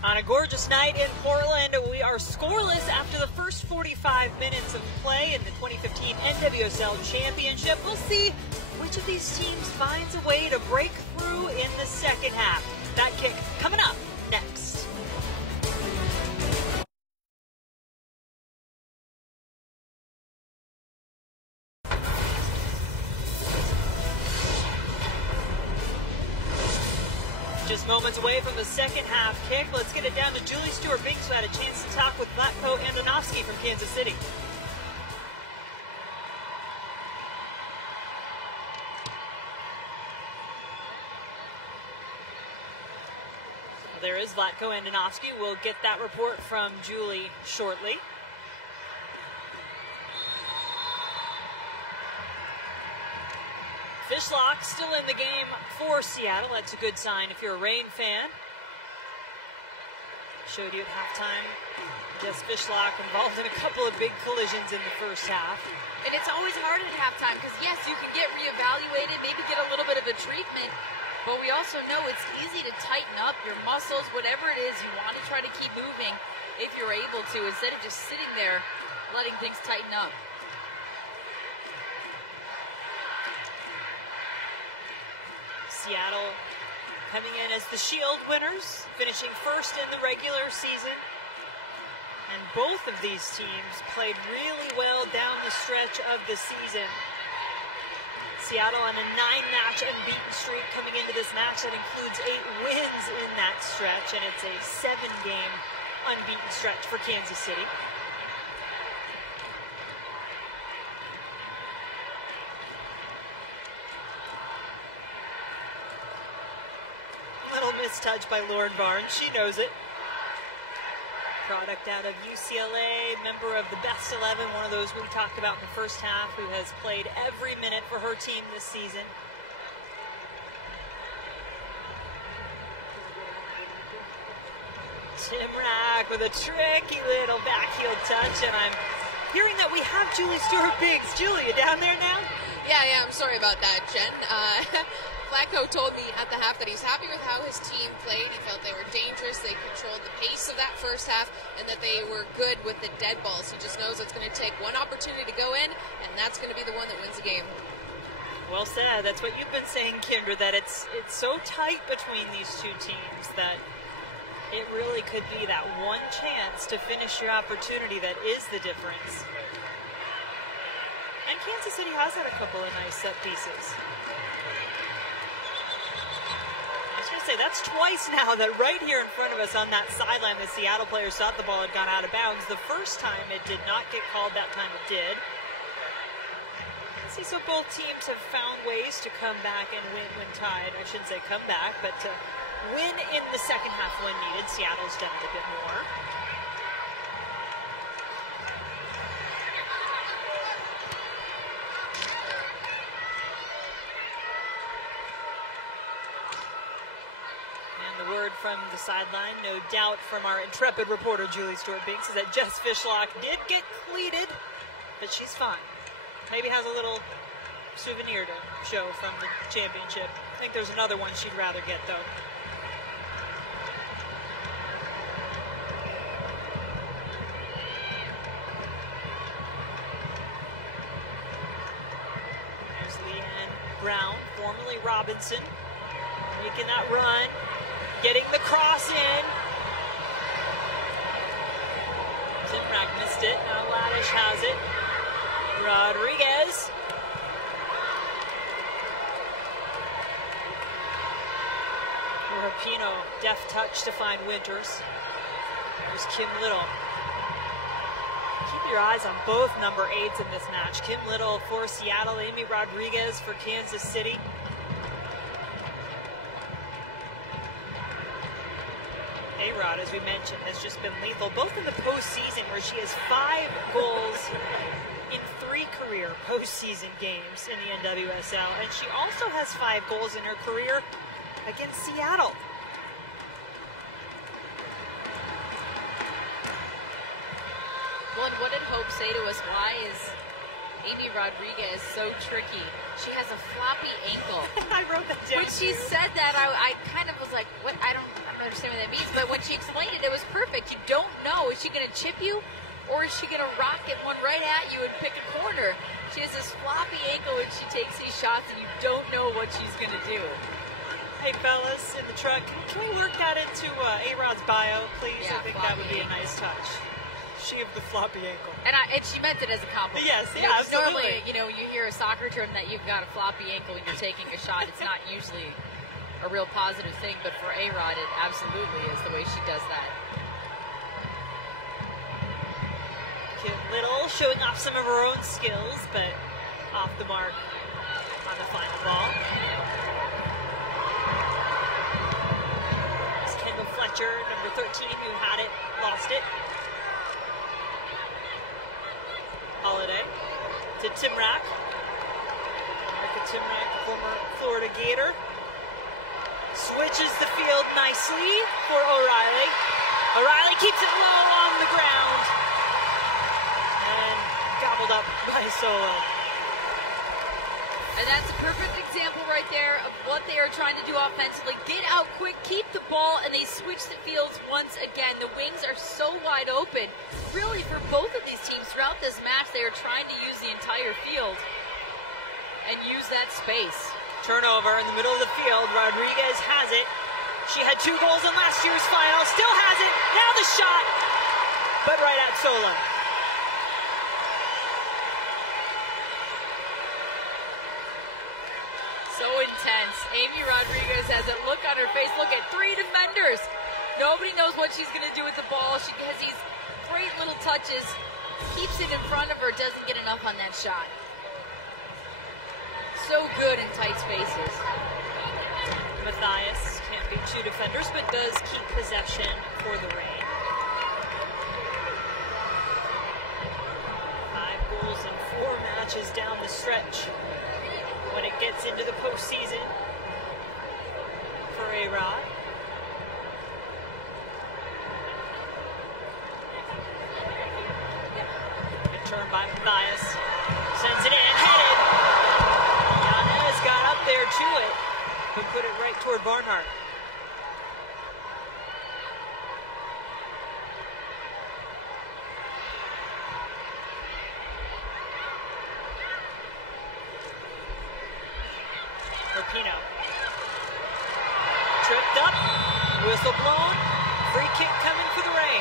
On a gorgeous night in Portland, we are scoreless after the first 45 minutes of play in the 2015 NWSL Championship. We'll see which of these teams finds a way to break through in the second half. That kick coming up next. Just moments away from the second half kick. Let's get it down to Julie Stewart-Binks, who had a chance to talk with Zlatko Andonovski from Kansas City. There is Zlatko Andonovski. We'll get that report from Julie shortly. Fishlock still in the game for Seattle. That's a good sign if you're a Reign fan. Showed you at halftime. Just Fishlock involved in a couple of big collisions in the first half. And it's always hard at halftime because, yes, you can get reevaluated, maybe get a little bit of a treatment, but we also know it's easy to tighten up your muscles, whatever it is. You want to try to keep moving if you're able to, instead of just sitting there letting things tighten up. Seattle coming in as the Shield winners, finishing first in the regular season. And both of these teams played really well down the stretch of the season. Seattle on a 9-match unbeaten streak coming into this match that includes 8 wins in that stretch, and it's a 7-game unbeaten stretch for Kansas City. Little mistouch by Lauren Barnes, she knows it. Product out of UCLA, member of the Best 11, one of those we talked about in the first half, who has played every minute for her team this season. Timrak with a tricky little backheel touch, and I'm hearing that we have Julie Stewart-Binks. Julie, you down there now? Yeah, I'm sorry about that, Jen. Flacco told me at the half that he's happy with how his team played. He felt they were dangerous, they controlled the pace of that first half, and that they were good with the dead balls. He just knows it's going to take one opportunity to go in, and that's going to be the one that wins the game. Well said. That's what you've been saying, Kendra, that it's so tight between these two teams that it really could be that one chance to finish your opportunity that is the difference. And Kansas City has had a couple of nice set pieces. I was going to say, that's twice now that right here in front of us on that sideline, the Seattle players thought the ball had gone out of bounds. The first time it did not get called, that time it did. See, so both teams have found ways to come back and win when tied. I shouldn't say come back, but to win in the second half when needed. Seattle's done it a bit more. Word from the sideline, no doubt from our intrepid reporter Julie Stewart-Binks, is that Jess Fishlock did get cleated, but she's fine. Maybe has a little souvenir to show from the championship. I think there's another one she'd rather get, though. There's Leanne Brown, formerly Robinson, making that run. Getting the cross in. Zimrak missed it. Now Laddish has it. Rodriguez. Rapino, deft touch to find Winters. There's Kim Little. Keep your eyes on both number 8s in this match. Kim Little for Seattle, Amy Rodriguez for Kansas City. A-Rod, as we mentioned, has just been lethal, both in the postseason, where she has 5 goals in 3 career postseason games in the NWSL, and she also has 5 goals in her career against Seattle. Well, and what did Hope say to us? Why is Amy Rodriguez so tricky? She has a floppy ankle. I wrote that down. When she said that, I kind of was like, what? I don't understand what that means. But when she explained it, it was perfect. You don't know. Is she going to chip you? Or is she going to rocket one right at you and pick a corner? She has this floppy ankle when she takes these shots, and you don't know what she's going to do. Hey, fellas, in the truck, can we work that into A-Rod's bio, please? Yeah, I think that would be a nice touch. She of the floppy ankle. And she meant it as a compliment. Yes, yeah, absolutely. Normally, you hear a soccer term that you've got a floppy ankle when you're taking a shot. It's not usually a real positive thing, but for A-Rod, it absolutely is the way she does that. Kim Little showing off some of her own skills, but off the mark on the final ball. It's Kendall Fletcher, number 13, who had it, lost it. Holiday to Timrak. Erica Timrak, former Florida Gator. Switches the field nicely for O'Reilly. O'Reilly keeps it low on the ground. And gobbled up by Solo. And that's a perfect example right there of what they are trying to do offensively. Get out quick, keep the ball, and they switch the fields once again. The wings are so wide open. Really, for both of these teams throughout this match, they are trying to use the entire field and use that space. Turnover in the middle of the field. Rodriguez has it. She had 2 goals in last year's final. Still has it. Now the shot. But right at Solon. So intense. Amy Rodriguez has a look on her face. Look at 3 defenders. Nobody knows what she's going to do with the ball. She has these great little touches. Keeps it in front of her. Doesn't get enough on that shot. So good in tight spaces. Matthias can't beat 2 defenders, but does keep possession for the Reign. 5 goals in 4 matches down the stretch when it gets into the postseason for A-Rod. Good turn by Matthias. Sends it in and headed. Kanas got up there to it, but put it right toward Barnhart. zone. Free kick coming for the Ray.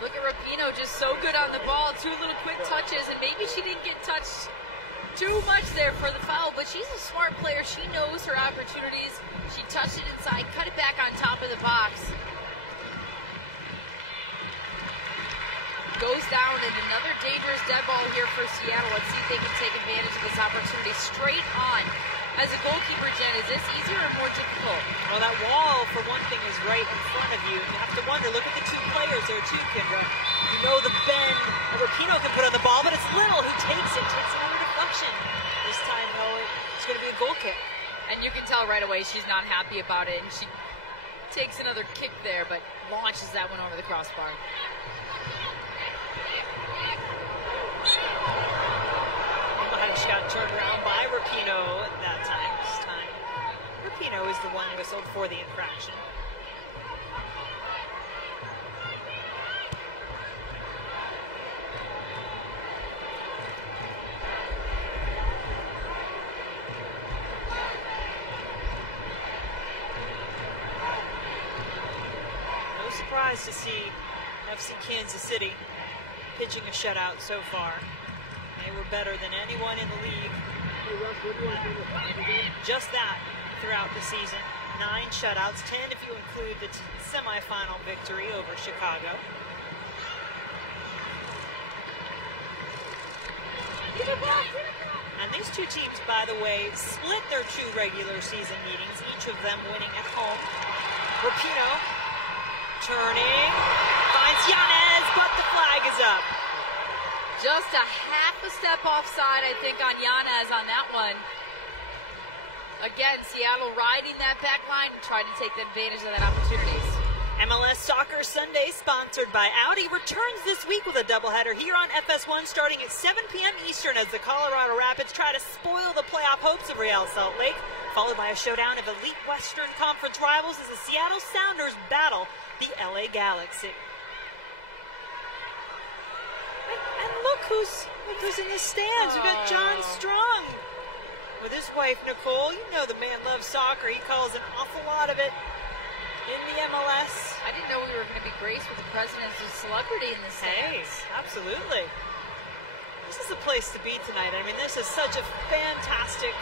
Look at Rapinoe, just so good on the ball. 2 little quick touches, and maybe she didn't get touched too much there for the foul, but she's a smart player. She knows her opportunities. She touched it inside, cut it back on top of the box. Goes down, and another dangerous dead ball here for Seattle. Let's see if they can take advantage of this opportunity. Straight on. As a goalkeeper, Jen, is this easier or more difficult? Well, that wall, for one thing, is right in front of you. You have to wonder, look at the 2 players there too, Kendra. You know the bend that Rapinoe can put on the ball, but it's Little who takes another deflection. This time, though, it's going to be a goal kick. And you can tell right away she's not happy about it, and she takes another kick there, but launches that one over the crossbar. She got turned around by Rapinoe that time. This time, Rapinoe is the one whistled for the infraction. No surprise to see FC Kansas City pitching a shutout so far. They were better than anyone in the league. Just that throughout the season. 9 shutouts, 10 if you include the semifinal victory over Chicago. And these 2 teams, by the way, split their 2 regular season meetings, each of them winning at home. Rapinoe turning, finds Yanez, but the flag is up. Just a half a step offside, I think, on Yanez on that one. Again, Seattle riding that back line and trying to take advantage of that opportunities. MLS Soccer Sunday, sponsored by Audi, returns this week with a doubleheader here on FS1 starting at 7 p.m. Eastern as the Colorado Rapids try to spoil the playoff hopes of Real Salt Lake, followed by a showdown of elite Western Conference rivals as the Seattle Sounders battle the LA Galaxy. And look who's in the stands. We've got John Strong with his wife, Nicole. You know the man loves soccer. He calls an awful lot of it in the MLS. I didn't know we were going to be graced with the presence of celebrity in the stands. Hey, absolutely. This is a place to be tonight. I mean, this is such a fantastic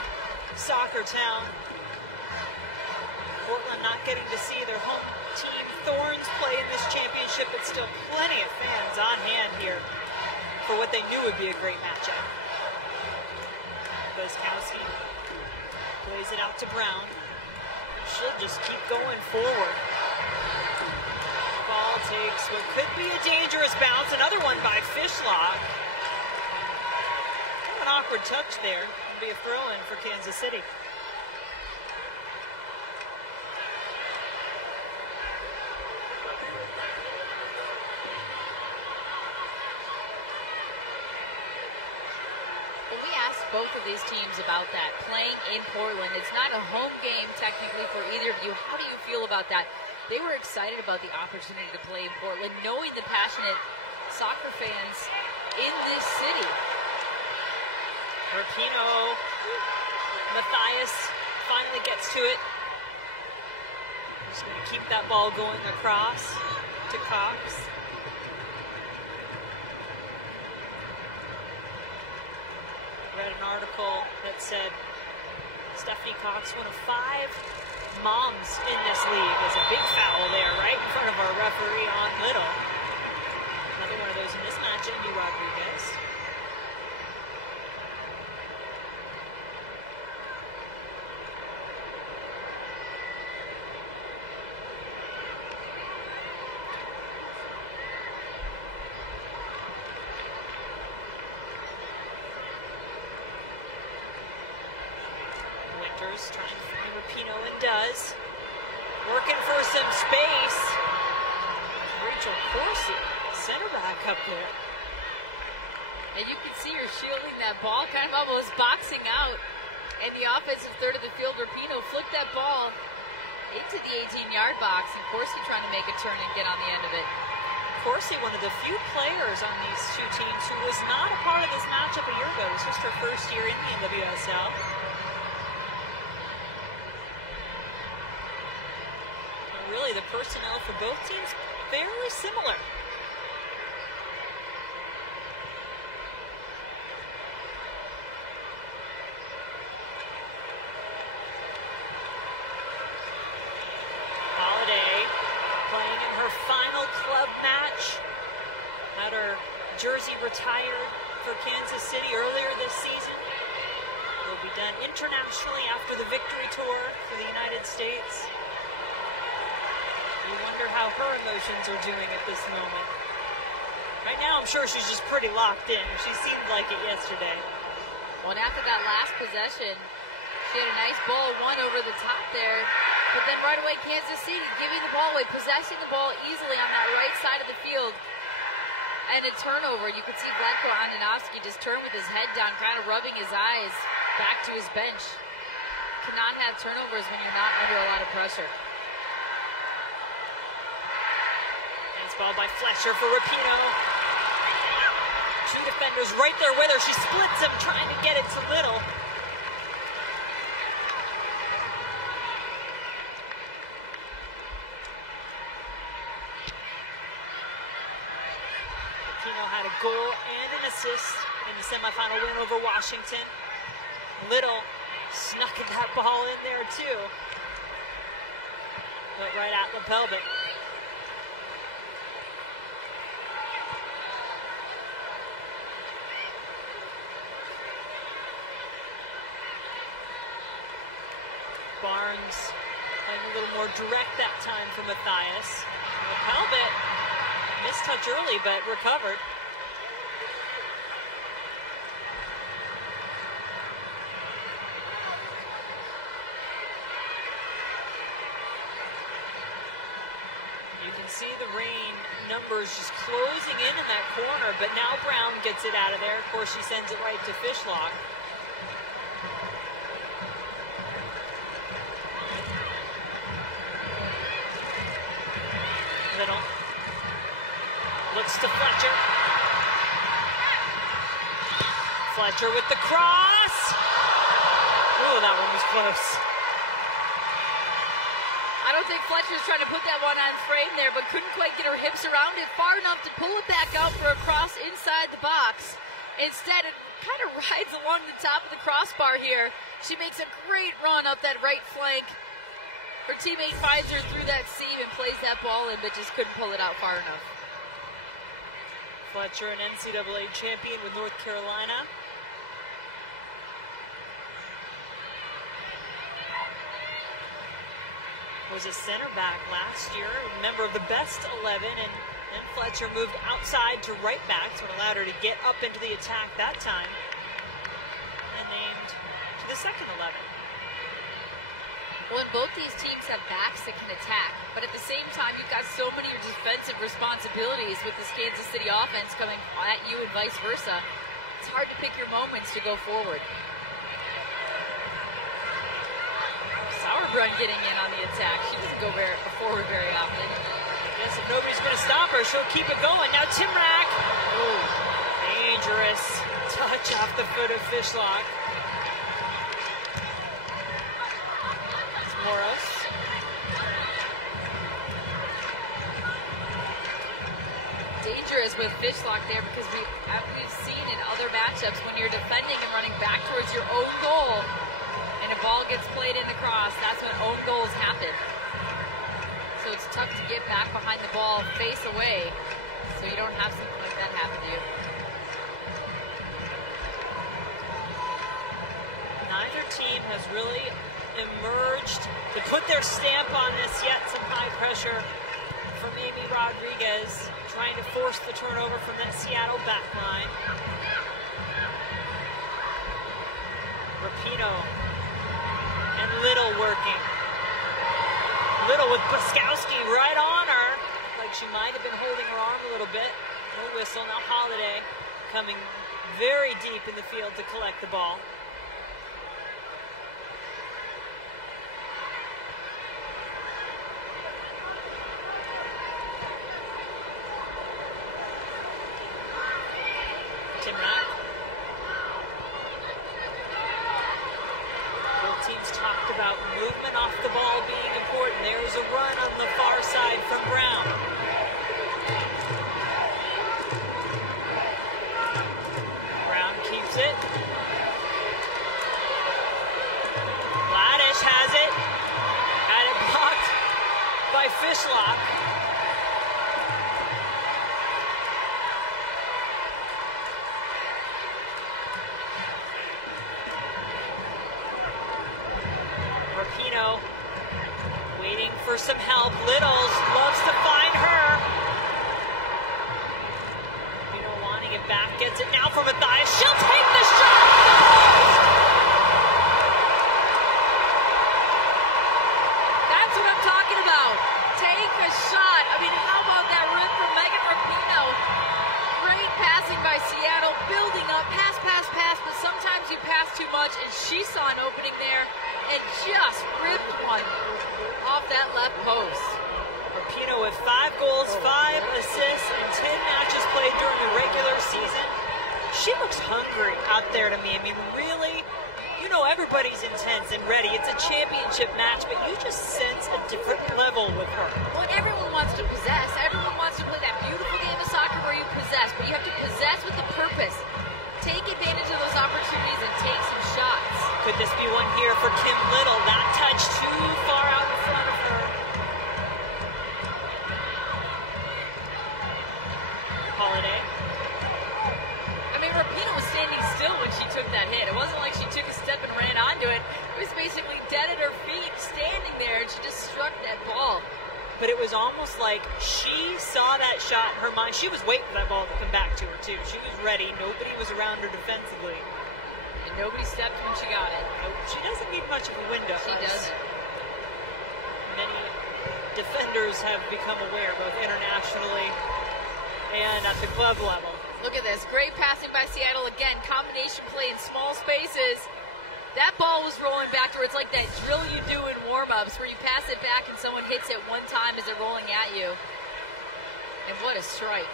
soccer town. Portland not getting to see their home team Thorns play in this championship, but still plenty of fans on hand here for what they knew would be a great matchup. Guzkowski plays it out to Brown. She'll just keep going forward. Ball takes what could be a dangerous bounce. Another one by Fishlock. An awkward touch there. It'll be a throw-in for Kansas City. Both of these teams about that, playing in Portland. It's not a home game technically for either of you. How do you feel about that? They were excited about the opportunity to play in Portland, knowing the passionate soccer fans in this city. Rapinoe, Matthias finally gets to it. Just going to keep that ball going across to Cox. Read an article that said Stephanie Cox, one of 5 moms in this league. There's a big foul there right in front of our referee on Little. Another one of those in this match, Indy Rodriguez. Trying to find Rapinoe and does. Working for some space. Rachel Corsi, center back up there. And you can see her shielding that ball, kind of almost boxing out. And the offensive third of the field, Rapinoe flicked that ball into the 18-yard box. And Corsi trying to make a turn and get on the end of it. Corsi, one of the few players on these two teams who was not a part of this matchup a year ago. It was just her first year in the NWSL. And really, the personnel for both teams fairly similar. Had her jersey retired for Kansas City earlier this season. Will be done internationally after the victory tour for the United States. You wonder how her emotions are doing at this moment. Right now, I'm sure she's just pretty locked in. She seemed like it yesterday. Well, and after that last possession, she had a nice ball, one over the top there. But then right away, Kansas City giving the ball away, possessing the ball easily on that right side of the field. And a turnover. You could see Vlatko Andonovski just turn with his head down, kind of rubbing his eyes back to his bench. Cannot have turnovers when you're not under a lot of pressure. Nice ball by Fletcher for Rapinoe. Two defenders right there with her. She splits him, trying to get it to Little. Had a goal and an assist in the semifinal win over Washington. Little snuck that ball in there too, but right at the pelvic. Barnes playing a little more direct that time for Matthias. The pelvic missed touch early, but recovered. You can see the rain numbers just closing in that corner, but now Brown gets it out of there. Of course, she sends it right to Fishlock. Little looks to Fletcher. Fletcher with the cross. Ooh, that one was close. I don't think Fletcher's trying to put that one on frame there, but couldn't quite get her hips around it far enough to pull it back out for a cross inside the box. Instead, it kind of rides along the top of the crossbar here. She makes a great run up that right flank. Her teammate finds her through that seam and plays that ball in, but just couldn't pull it out far enough. Fletcher, an NCAA champion with North Carolina. Was a center back last year, a member of the best 11, and Fletcher moved outside to right back, so it allowed her to get up into the attack that time, and named to the second 11. Well, and both these teams have backs that can attack, but at the same time, you've got so many defensive responsibilities with this Kansas City offense coming at you and vice versa. It's hard to pick your moments to go forward. Sauerbrunn getting in on the attack. She doesn't go forward very often. I guess if nobody's going to stop her, she'll keep it going. Now Timrak. Oh, dangerous touch off the foot of Fishlock. Moros. Dangerous with Fishlock there, because we've seen in other matchups when you're defending and running back towards your own goal and a ball gets played in the cross, that's when own goals happen. So it's tough to get back behind the ball face away so you don't have something like that happen to you. Neither team has really emerged to put their stamp on this yet. Some high pressure from Amy Rodriguez, trying to force the turnover from that Seattle back line. Rapinoe and Little working. Little with Boskowski right on her. Like she might have been holding her arm a little bit. No whistle. Now Holiday coming very deep in the field to collect the ball. run on the far side from Brown. Brown keeps it. Gladish has it. Had it blocked by Fishlock. Rapinoe waiting for some help. Littles loves to find her. Rapinoe wanting it back. Gets it now for Matthias. She'll take the shot. That's what I'm talking about. Take a shot. I mean, how about that run from Megan Rapinoe? Great passing by Seattle, building up, pass, but sometimes you pass too much, and she saw an opening there and just ripped one off that left post. Rapinoe with 5 goals, 5 assists, and 10 matches played during the regular season. She looks hungry out there to me. I mean, really, you know everybody's intense and ready. It's a championship match, but you just sense a different level with her. Well, everyone wants to possess. Everyone wants to play that beautiful game of soccer where you possess, but you have to possess with a purpose. Take advantage of those opportunities and take some shots. Could this be one here for Kim Little? That touch too far out in front of her. Holiday. I mean, Rapinoe was standing still when she took that hit. It wasn't like she took a step and ran onto it. It was basically dead at her feet, standing there, and she just struck that ball. But it was almost like she saw that shot in her mind. She was waiting for that ball to come back to her, too. She was ready. Nobody was around her defensively. And nobody stepped when she got it. She doesn't need much of a window. She doesn't. Many defenders have become aware, both internationally and at the club level. Look at this. Great passing by Seattle. Again, combination play in small spaces. That ball was rolling back to her. It's like that drill you do in warm-ups where you pass it back and someone hits it one time as they're rolling at you. And what a strike.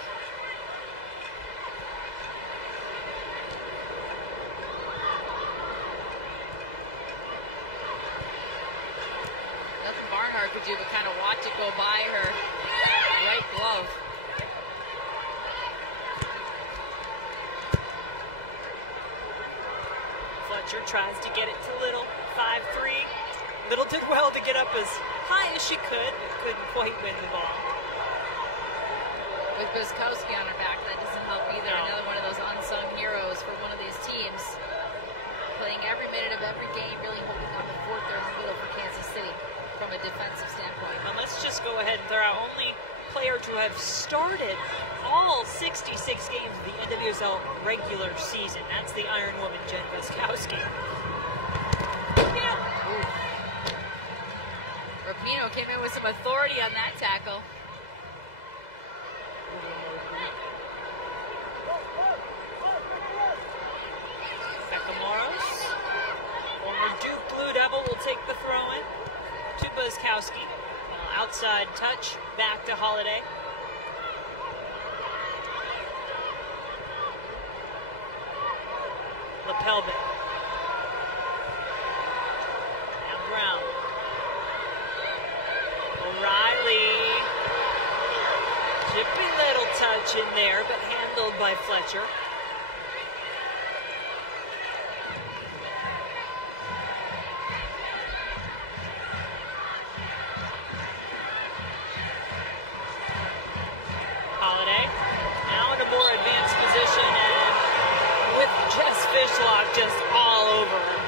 Nothing Barnhart could do but kind of watch it go by her right glove. Fletcher tries to get it to Little, 5-3. Little did well to get up as high as she could, but couldn't quite win the ball. With Biskowski on her back, that doesn't help either. No. Another one of those unsung heroes for one of these teams. Playing every minute of every game, really holding down the fort there in the middle for Kansas City from a defensive standpoint. And let's just go ahead and throw out only player to have started all 66 games of the NWSL regular season. That's the Iron Woman, Jen Biskowski. Rapinoe came in with some authority on that tackle. Moros, former Duke Blue Devil, will take the throw-in to Biskowski. Outside touch, back to Holiday. Lapelbin. Now Brown. O'Reilly. Chippy little touch in there, but handled by Fletcher. Holiday. Now in a more advanced position, and with Jess Fishlock just all over her.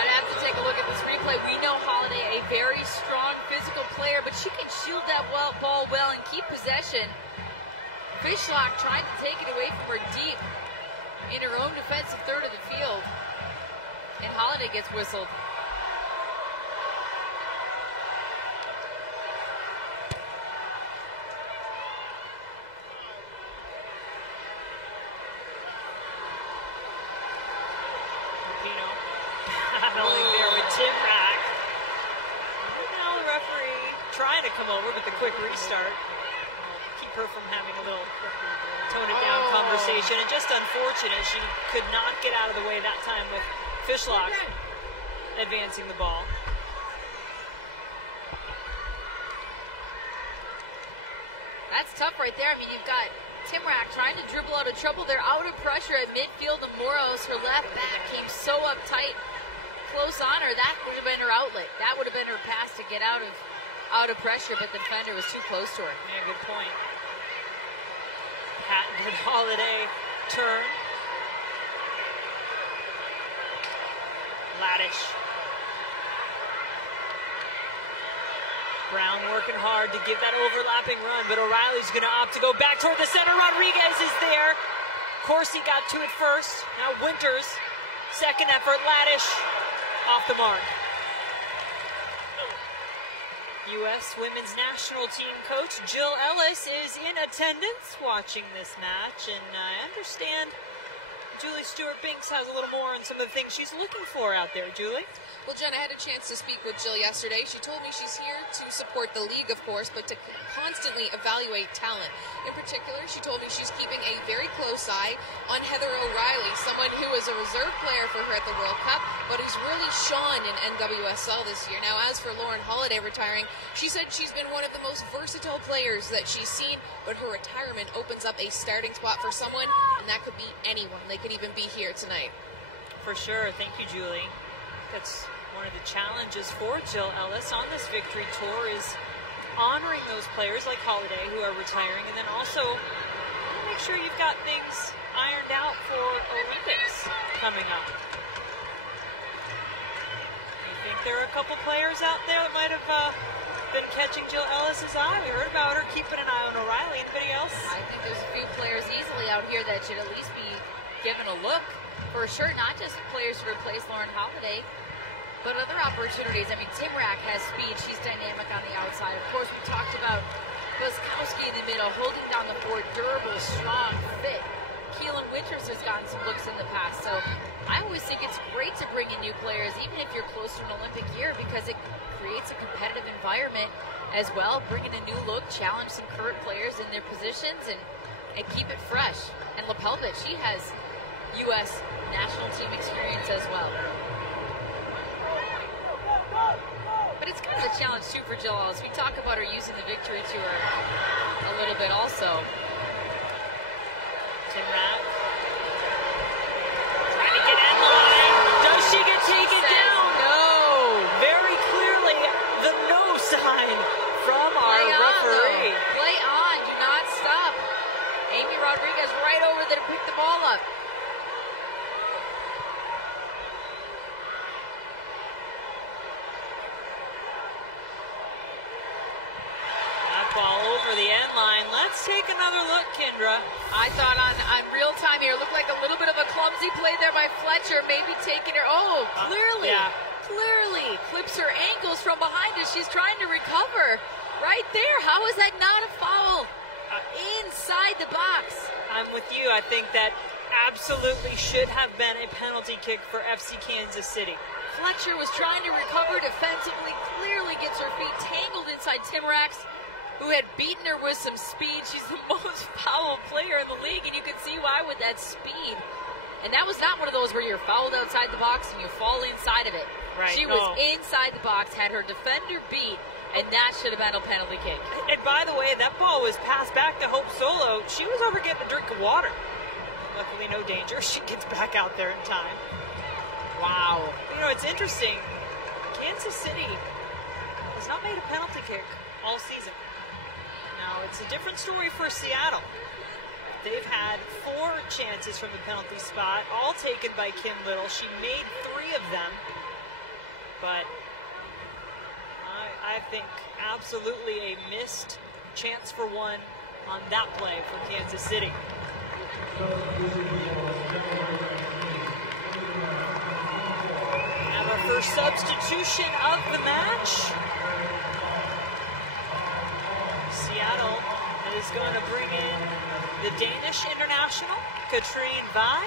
I'd have to take a look at this replay. We know Holiday, a very strong physical player, but she can shield that ball well and keep possession. Fishlock trying to take it away from her deep in her own defensive third of the field. And Holiday gets whistled. Battling there with Tim Rack. Now the referee trying to come over with a quick restart. Keep her from having a little tone it down conversation. And just unfortunate she could not get out of the way that time with Fishlock advancing the ball. that's tough right there. I mean, you've got Timrak trying to dribble out of trouble. They're out of pressure at midfield. And Moros, her left back, came so uptight, close on her. That would have been her outlet. That would have been her pass to get out of pressure, but the defender was too close to her. Yeah, good point. Patton and Holiday turn. Laddish. Brown working hard to give that overlapping run, but O'Reilly's going to opt to go back toward the center. Rodriguez is there. Corsi got to it first. Now Winters, second effort. Laddish off the mark. U.S. Women's National Team coach Jill Ellis is in attendance watching this match, and I understand Julie Stewart-Binks has a little more on some of the things she's looking for out there. Julie? Well, Jen, I had a chance to speak with Jill yesterday. She told me she's here to support the league, of course, but to constantly evaluate talent. In particular, she told me she's keeping a very close eye on Heather O'Reilly, someone who was a reserve player for her at the World Cup, but who's really shone in NWSL this year. Now, as for Lauren Holiday retiring, she said she's been one of the most versatile players that she's seen, but her retirement opens up a starting spot for someone, and that could be anyone. They could even be here tonight. For sure. Thank you, Julie. That's one of the challenges for Jill Ellis on this victory tour is honoring those players like Holiday who are retiring, and then also make sure you've got things ironed out for Olympics coming up. You think there are a couple players out there that might have been catching Jill Ellis's eye? We heard about her keeping an eye on O'Reilly. Anybody else? I think there's a few players easily out here that should at least be given a look, for sure. Not just players to replace Lauren Holiday, but other opportunities. I mean, Timrak has speed. She's dynamic on the outside. Of course, we talked about Buskowski in the middle, holding down the fort, durable, strong, fit. Keelan Winters has gotten some looks in the past. So I always think it's great to bring in new players, even if you're close to an Olympic year, because it creates a competitive environment as well. Bring in a new look, challenge some current players in their positions, and keep it fresh. And Lepelvich, she has U.S. national team experience as well. But it's kind of a challenge, too, for Jill Ellis. We talk about her using the victory tour a little bit also. Timrak trying to get in line. Does she get taken down? No. Very clearly, the no sign from our referee. Play on. Do not stop. Amy Rodriguez right over there to pick the ball up. Ball over the end line. Let's take another look, Kendra. I thought on real time here, looked like a little bit of a clumsy play there by Fletcher, maybe taking her. Oh, clearly, clearly clips her ankles from behind as she's trying to recover. Right there. How is that not a foul? Inside the box. I'm with you. I think that absolutely should have been a penalty kick for FC Kansas City. Fletcher was trying to recover defensively, clearly gets her feet tangled inside Timrak's, who had beaten her with some speed. She's the most foul player in the league, and you can see why with that speed. And that was not one of those where you're fouled outside the box and you fall inside of it. Right, she was inside the box, had her defender beat, and that should have been a penalty kick. And by the way, that ball was passed back to Hope Solo. She was over getting a drink of water. Luckily, no danger. She gets back out there in time. Wow. You know, it's interesting. Kansas City has not made a penalty kick all season. Now, it's a different story for Seattle. They've had 4 chances from the penalty spot, all taken by Kim Little. She made 3 of them. But I think absolutely a missed chance for one on that play for Kansas City. Have our first substitution of the match. Seattle is going to bring in the Danish international, Katrine Vi.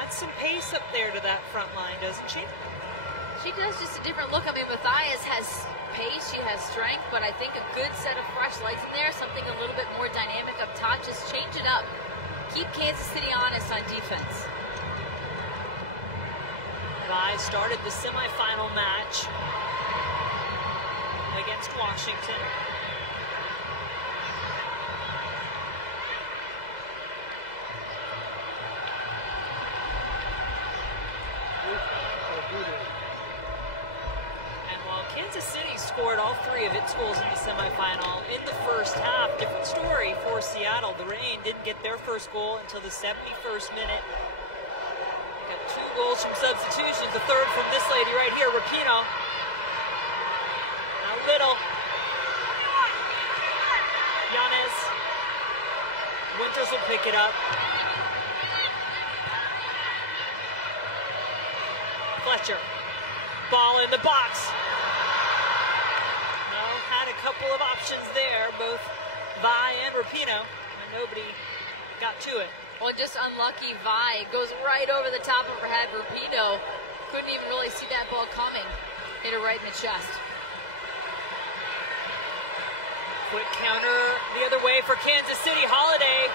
Adds some pace up there to that front line, doesn't she? She does, just a different look. I mean, Matthias has pace, she has strength, but I think a good set of fresh legs in there, something a little bit more dynamic up top. Just change it up. Keep Kansas City honest on defense. Vi started the semifinal match against Washington. 6 goals in the semifinal in the first half. Different story for Seattle. The Reign didn't get their first goal until the 71st minute. Got 2 goals from substitutions, the third from this lady right here, Rapinoe. Now Little. Kanas. Winters will pick it up. Fletcher. Ball in the box. No, had a couple of options there, both Vi and Rapinoe, but nobody got to it. Well, just unlucky Vi. It goes right over the top of her head. Rapinoe couldn't even really see that ball coming. Hit her right in the chest. Quick counter the other way for Kansas City. Holiday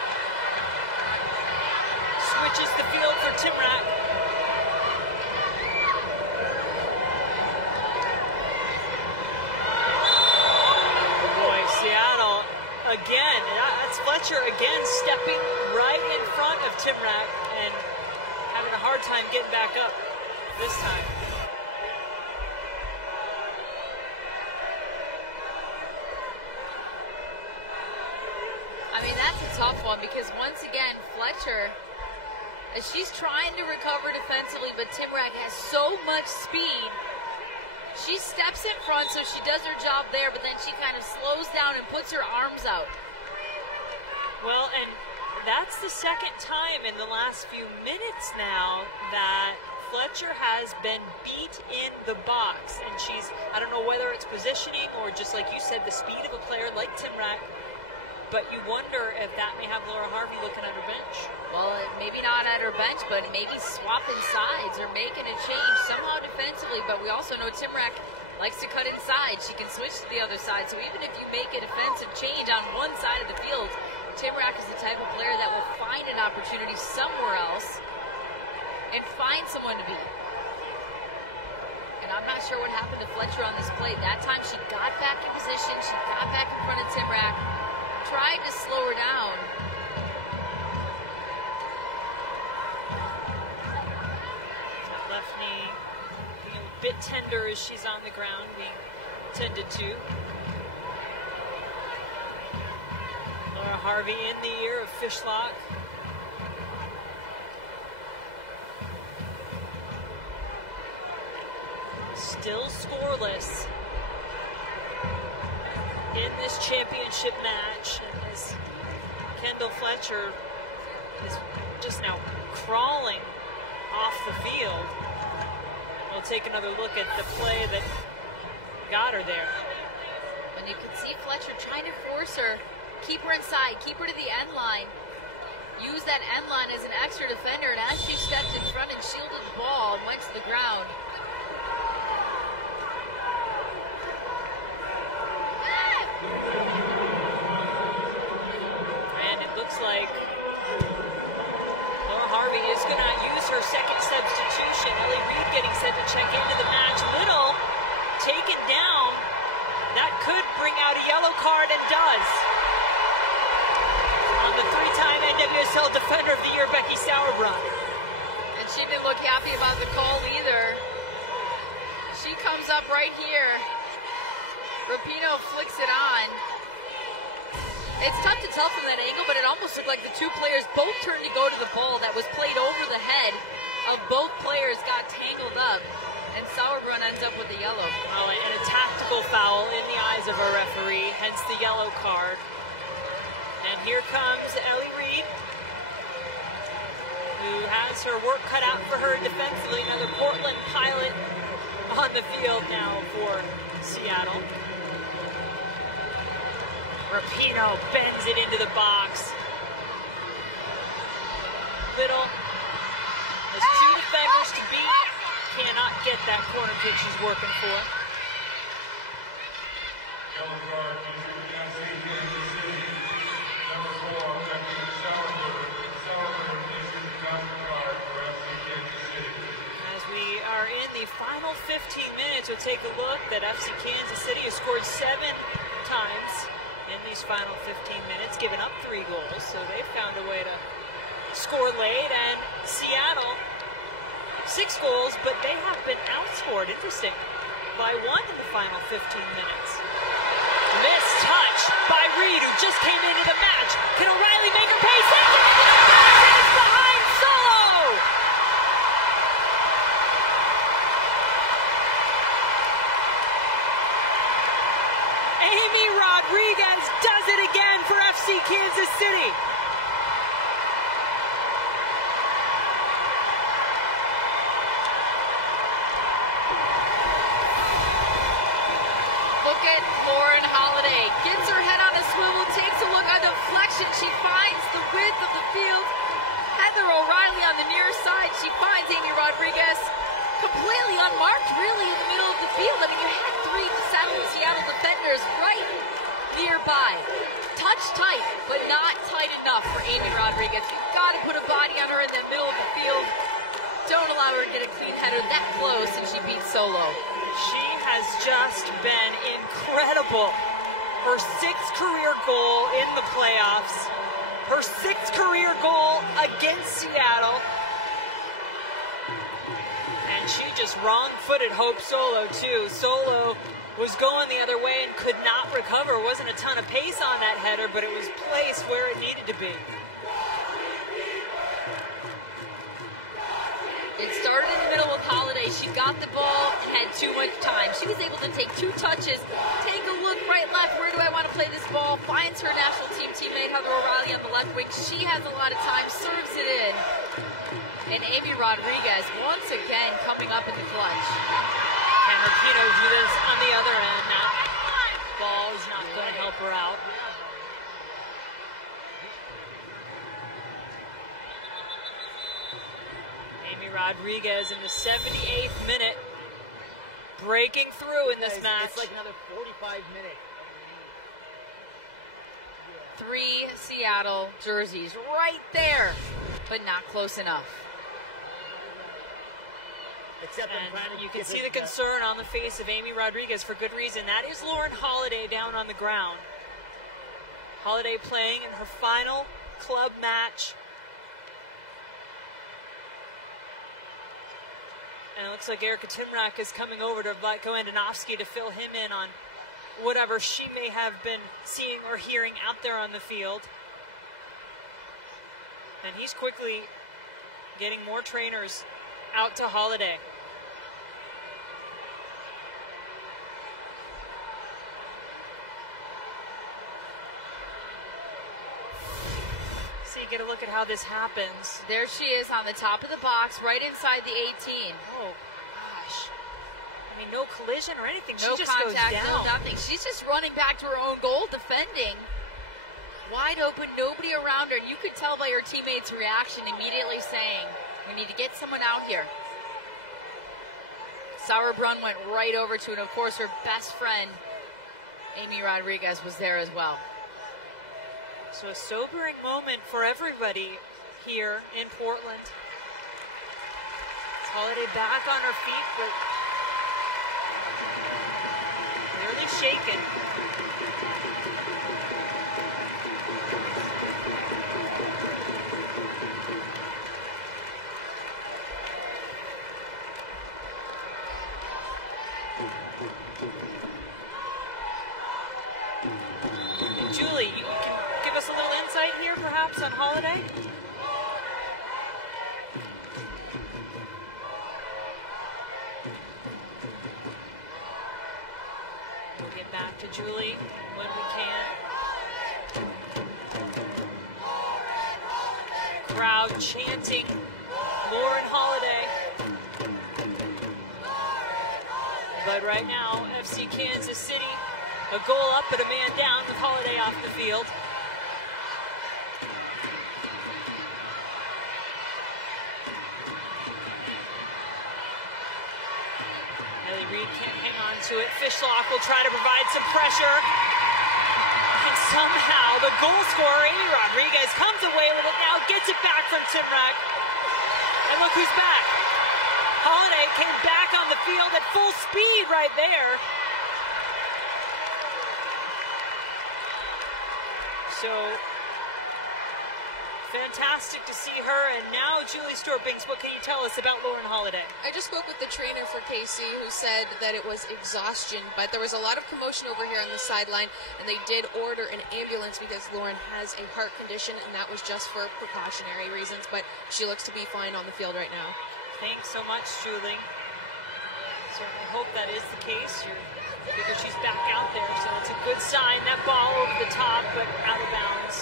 switches the field for Timrak. Boy, Seattle again. That's Fletcher again stepping right in front of Timrak and having a hard time getting back up this time. I mean, that's a tough one because once again, Fletcher, as she's trying to recover defensively, but Timrak has so much speed. She steps in front, so she does her job there, but then she kind of slows down and puts her arms out. Well, and that's the second time in the last few minutes now that Fletcher has been beat in the box. And she's, I don't know whether it's positioning or just like you said, the speed of a player like Timrak. But you wonder if that may have Laura Harvey looking at her bench. Well, maybe not at her bench, but maybe swapping sides or making a change somehow defensively. But we also know Timrak likes to cut inside. She can switch to the other side. So even if you make a defensive change on one side of the field, Timrak is the type of player that will find an opportunity somewhere else and find someone to beat. And I'm not sure what happened to Fletcher on this play. That time she got back in position. She got back in front of Timrak. Tried to slow her down. Left knee being a bit tender as she's on the ground, being tended to. Laura Harvey in the ear of Fishlock. Still scoreless in this championship match, and as Kendall Fletcher is just now crawling off the field. We'll take another look at the play that got her there. And you can see Fletcher trying to force her, keep her inside, keep her to the end line, use that end line as an extra defender, and as she stepped in front and shielded the ball, went to the ground. Like Laura Harvey is going to use her second substitution. Ellie Reed getting set to check into the match. Little taken down. That could bring out a yellow card and does. On the 3-time NWSL Defender of the Year, Becky Sauerbrunn. And she didn't look happy about the call either. She comes up right here. Rapinoe flicks it on. It's tough to tell from that angle, but it almost looked like the two players both turned to go to the ball that was played over the head of both players, got tangled up, and Sauerbrunn ends up with the yellow. Oh, and a tactical foul in the eyes of a referee, hence the yellow card. And here comes Ellie Reed, who has her work cut out for her defensively. Another Portland pilot on the field now for Seattle. Rapinoe bends it into the box. Little has 2 defenders to beat. Cannot get that corner kick she's working for. Yellow card, Kansas City. Number 4, Becky Sauerbrunn. Sauerbrunn issued the counter card for FC Kansas City. As we are in the final 15 minutes, we'll take a look that FC Kansas City has scored 7 times in these final 15 minutes, giving up 3 goals, so they've found a way to score late. And Seattle, 6 goals, but they have been outscored, interesting, by 1 in the final 15 minutes. by Reed, who just came into the match. Can O'Reilly make her pay? It's behind Solo! Amy Rodriguez does it again for FC Kansas City. Look at Lauren Holiday. Gets her head on a swivel, takes a look on deflection. She finds the width of the field. Heather O'Reilly on the near side. She finds Amy Rodriguez completely unmarked, really, in the middle of the field. I mean, you had 3 Seattle defenders right nearby. Touch tight, but not tight enough for Amy Rodriguez. You've got to put a body on her in the middle of the field. Don't allow her to get a clean header that close, and she beats Solo. She has just been incredible. Her 6th career goal in the playoffs. Her 6th career goal against Seattle. And she just wrong-footed Hope Solo, too. Solo was going the other way and could not recover. Wasn't a ton of pace on that header, but it was placed where it needed to be. It started in the middle with Holiday. She got the ball and had too much time. She was able to take 2 touches, take a look right, left. Where do I want to play this ball? Finds her national team teammate Heather O'Reilly on the left wing. She has a lot of time, serves it in. And Amy Rodriguez once again coming up in the clutch. And Rapino Vidas on the other end. That ball is not going to help her out. Amy Rodriguez in the 78th minute, breaking through in this match. It's like another 45 minutes. 3 Seattle jerseys right there, but not close enough. And you can see the concern on the face of Amy Rodriguez for good reason. That is Lauren Holiday down on the ground. Holiday playing in her final club match. And it looks like Erica Timrak is coming over to Vlatko Andonovski to fill him in on whatever she may have been seeing or hearing out there on the field. And he's quickly getting more trainers out to Holiday. So you get a look at how this happens. There she is on the top of the box, right inside the 18. Oh, gosh. I mean, no collision or anything. No she just contact, goes no down. nothing. She's just running back to her own goal, defending. Wide open, nobody around her. And you could tell by her teammates' reaction immediately saying, we need to get someone out here. Sauerbrunn went right over to it. Of course, her best friend, Amy Rodriguez, was there as well. So a sobering moment for everybody here in Portland. Holiday back on her feet, but clearly shaken. Julie, you can give us a little insight here, perhaps, on Holiday? We'll get back to Julie when we can. Crowd chanting Lauren Holiday. But right now, FC Kansas City, a goal up but a man down with Holiday off the field. Millie Reed can't hang on to it. Fishlock will try to provide some pressure. And somehow the goal scorer, Amy Rodriguez, comes away with it now, gets it back from Timrak. And look who's back. Holiday came back on the field at full speed right there. So, fantastic to see her. And now, Julie Stewart-Binks, what can you tell us about Lauren Holiday? I just spoke with the trainer for KC, who said that it was exhaustion, but there was a lot of commotion over here on the sideline, and they did order an ambulance because Lauren has a heart condition, and that was just for precautionary reasons, but she looks to be fine on the field right now. Thanks so much, Julie. Certainly hope that is the case. You figure she's back out there, so it's a good sign. That ball over the top, but out of bounds.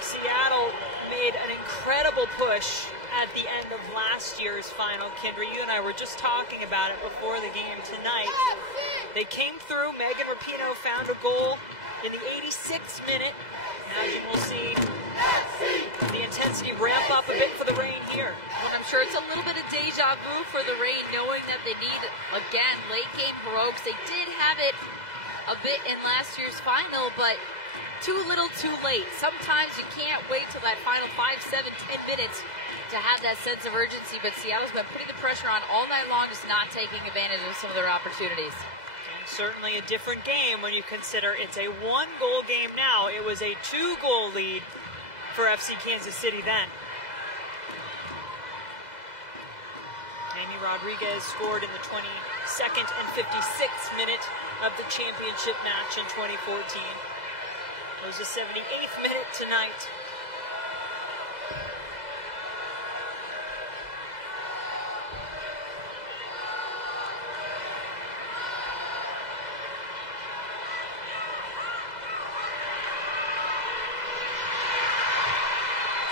Seattle made an incredible push at the end of last year's final. Kendra, you and I were just talking about it before the game tonight. They came through. Megan Rapinoe found a goal in the 86th minute. Now you will see the intensity ramp up a bit for the Reign here. Well, I'm sure it's a little bit of deja vu for the Reign, knowing that they need, again, late game heroics. They did have it a bit in last year's final, but too little too late. Sometimes you can't wait till that final 5, 7, 10 minutes to have that sense of urgency, but Seattle's been putting the pressure on all night long, just not taking advantage of some of their opportunities. Certainly a different game when you consider it's a 1-goal game now. It was a 2-goal lead for FC Kansas City then. Amy Rodriguez scored in the 22nd and 56th minute of the championship match in 2014. It was the 78th minute tonight.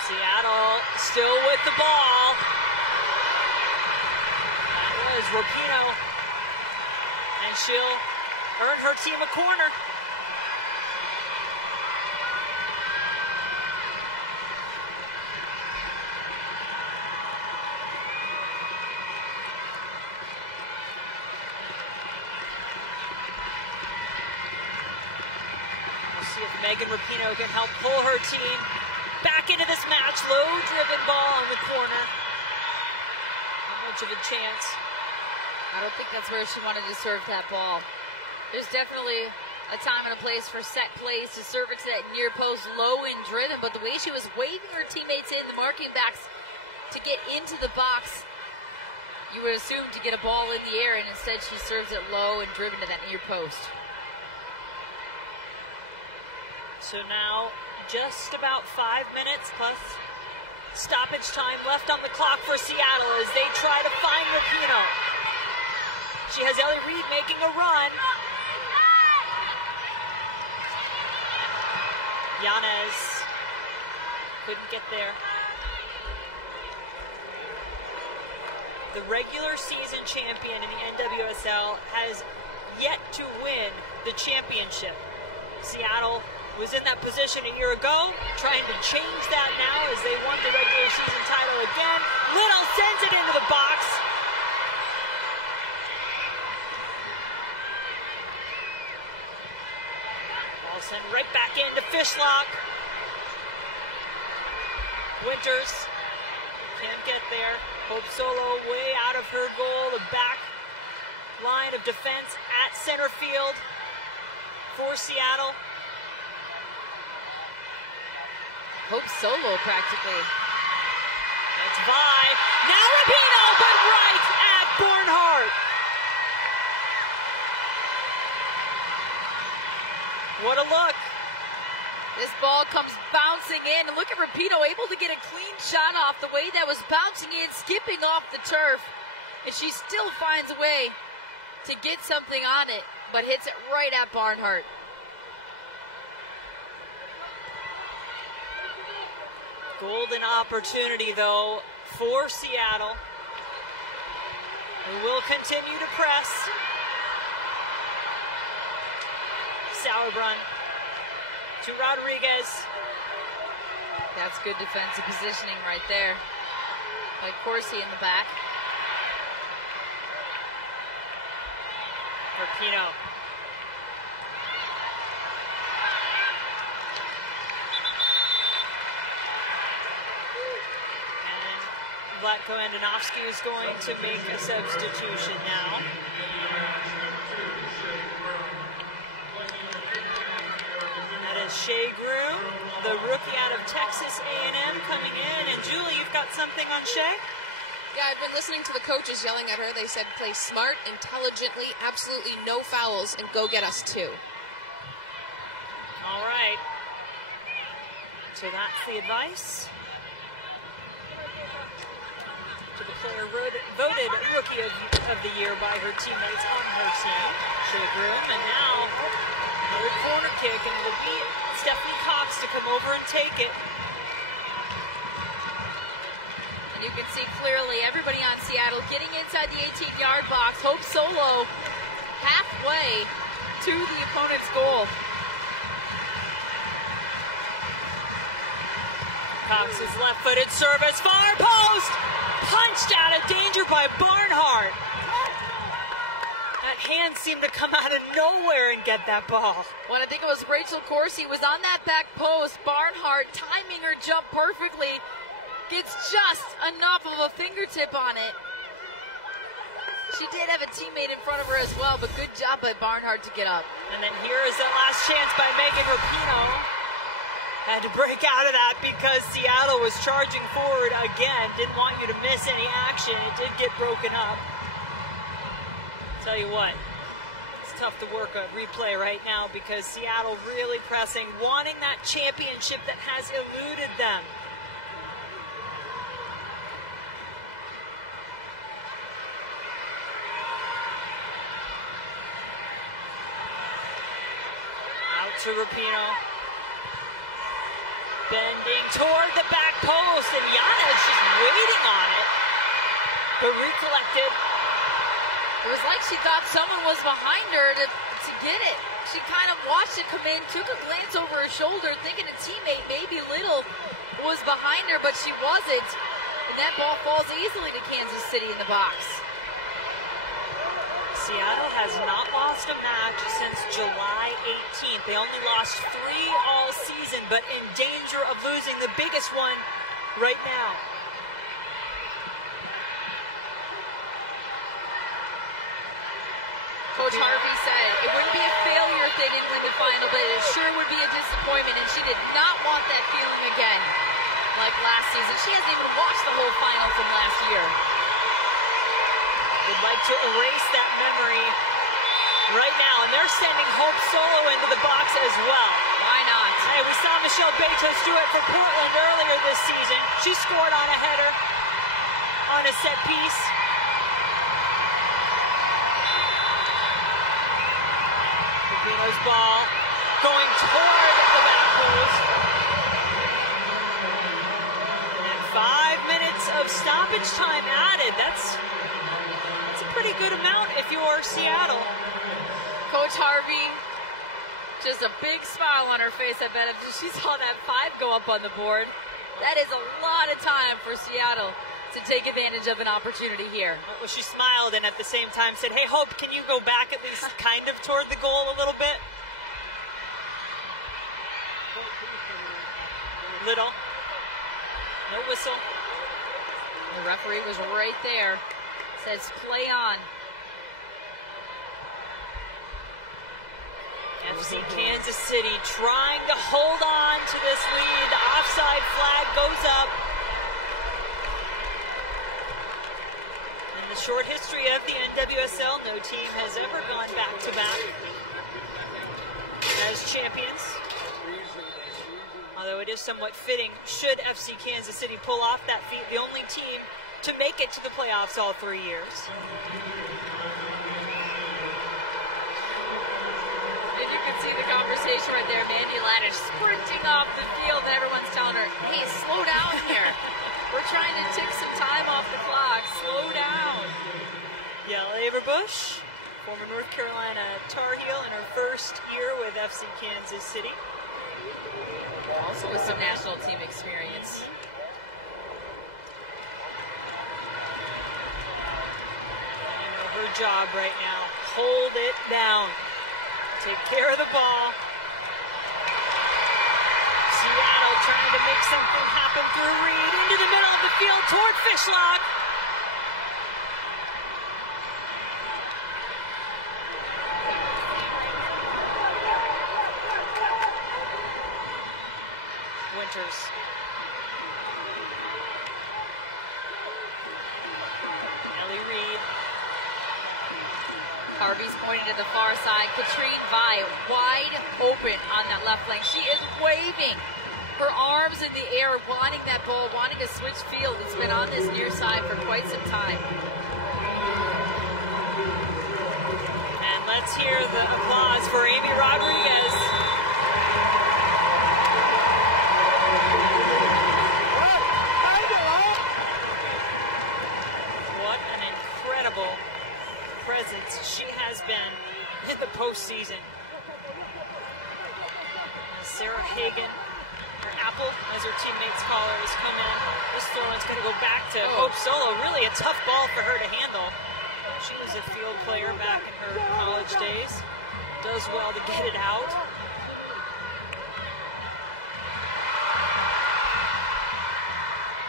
Seattle still with the ball. That was Rapinoe. And she'll earn her team a corner. We'll see if Megan Rapinoe can help pull her team back into this match. Low driven ball in the corner. Not much of a chance. I don't think that's where she wanted to serve that ball. There's definitely a time and a place for set plays to serve it to that near post, low and driven, but the way she was waving her teammates in, the marking backs, to get into the box, you would assume to get a ball in the air, and instead she serves it low and driven to that near post. So now just about 5 minutes plus stoppage time left on the clock for Seattle as they try to find Rapinoe. She has Ellie Reed making a run. Yanez couldn't get there. The regular season champion in the NWSL has yet to win the championship. Seattle was in that position a year ago, trying to change that now as they won the regular season title again. Little sends it into the box. Ball sent right back into Fishlock. Winters can't get there. Hope Solo way out of her goal. The back line of defense at center field for Seattle. Hope Solo practically. That's Vi. Now Rapinoe, but right at Bornhart. What a look. This ball comes bouncing in, and look at Rapinoe able to get a clean shot off the way that was bouncing in, skipping off the turf. And she still finds a way to get something on it, but hits it right at Barnhart. Golden opportunity, though, for Seattle, who will continue to press. Sauerbrunn to Rodriguez. That's good defensive positioning right there. Like Corsi in the back. Rapinoe. Vlatko Andonovski is going to make a substitution now. That is Shea Groom. the rookie out of Texas A&M coming in. And Julie, you've got something on Shea? Yeah, I've been listening to the coaches yelling at her. They said, play smart, intelligently, absolutely no fouls, and go get us 2. All right. So that's the advice. To the player voted Rookie of the Year by her teammates on her team, Shea Groom. And now, another corner kick, and it'll be Stephanie Cox to come over and take it. And you can see clearly everybody on Seattle getting inside the 18-yard box. Hope Solo halfway to the opponent's goal. Cox's left-footed service, far post, punched out of danger by Barnhart. That hand seemed to come out of nowhere and get that ball. Well, I think it was Rachel Corsi was on that back post. Barnhart timing her jump perfectly. Gets just enough of a fingertip on it. She did have a teammate in front of her as well, but good job by Barnhart to get up. And then here is the last chance by Megan Rapinoe. Had to break out of that because Seattle was charging forward again. Didn't want you to miss any action. It did get broken up. Tell you what, it's tough to work a replay right now because Seattle really pressing, wanting that championship that has eluded them. Out to Rapinoe. Bending toward the back post, and Yana is just waiting on it, but recollected. It was like she thought someone was behind her to get it. She kind of watched it come in, took a glance over her shoulder, thinking a teammate, maybe Little, was behind her, but she wasn't. And that ball falls easily to Kansas City in the box. Seattle has not lost a match since July 18th. They only lost 3 all season, but in danger of losing the biggest one right now. Coach Harvey said it wouldn't be a failure if they didn't win the final, but it sure would be a disappointment, and she did not want that feeling again like last season. She hasn't even watched the whole final from last year. Would like to erase that memory right now, and they're sending Hope Solo into the box as well. Why not? Hey, we saw Michelle Betos do it for Portland earlier this season. She scored on a header on a set piece. Rapinoe's ball going toward the back post. And 5 minutes of stoppage time added. That's a pretty good amount if you're Seattle. Coach Harvey, just a big smile on her face, I bet, if she saw that 5 go up on the board. That is a lot of time for Seattle to take advantage of an opportunity here. Well, she smiled and at the same time said, hey, Hope, can you go back at least kind of toward the goal a little bit? Little. No whistle. The referee was right there. Says play on. FC Kansas City trying to hold on to this lead. The offside flag goes up. In the short history of the NWSL, no team has ever gone back-to-back as champions. Although it is somewhat fitting, should FC Kansas City pull off that feat, the only team to make it to the playoffs all 3 years. And you can see the conversation right there. Mandy Laddish sprinting off the field, and everyone's telling her, hey, slow down here. We're trying to tick some time off the clock. Slow down. Yael Averbuch, former North Carolina Tar Heel in her first year with FC Kansas City. Also with some national team experience. Her job right now, hold it down, take care of the ball. Seattle trying to make something happen through Reed, into the middle of the field toward Fishlock. Tigers. Ellie Reed. Harvey's pointed to the far side. Katrine Vi wide open on that left flank. She is waving her arms in the air, wanting that ball, wanting to switch field. It's been on this near side for quite some time. And let's hear the applause for Amy Rodriguez. What an incredible presence she has been in the postseason. Sarah Hagan, or Apple, as her teammates call her, has come in. This throw-in's going to go back to Hope Solo. Really a tough ball for her to handle. She was a field player back in her college days. Does well to get it out.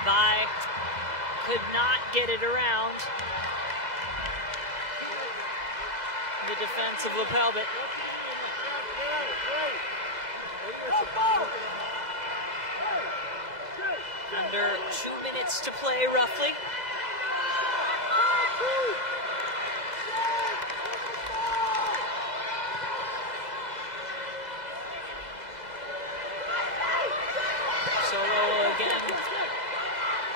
Vi could not get it around the defense of LaPelbit. Under 2 minutes to play, roughly. Solo again.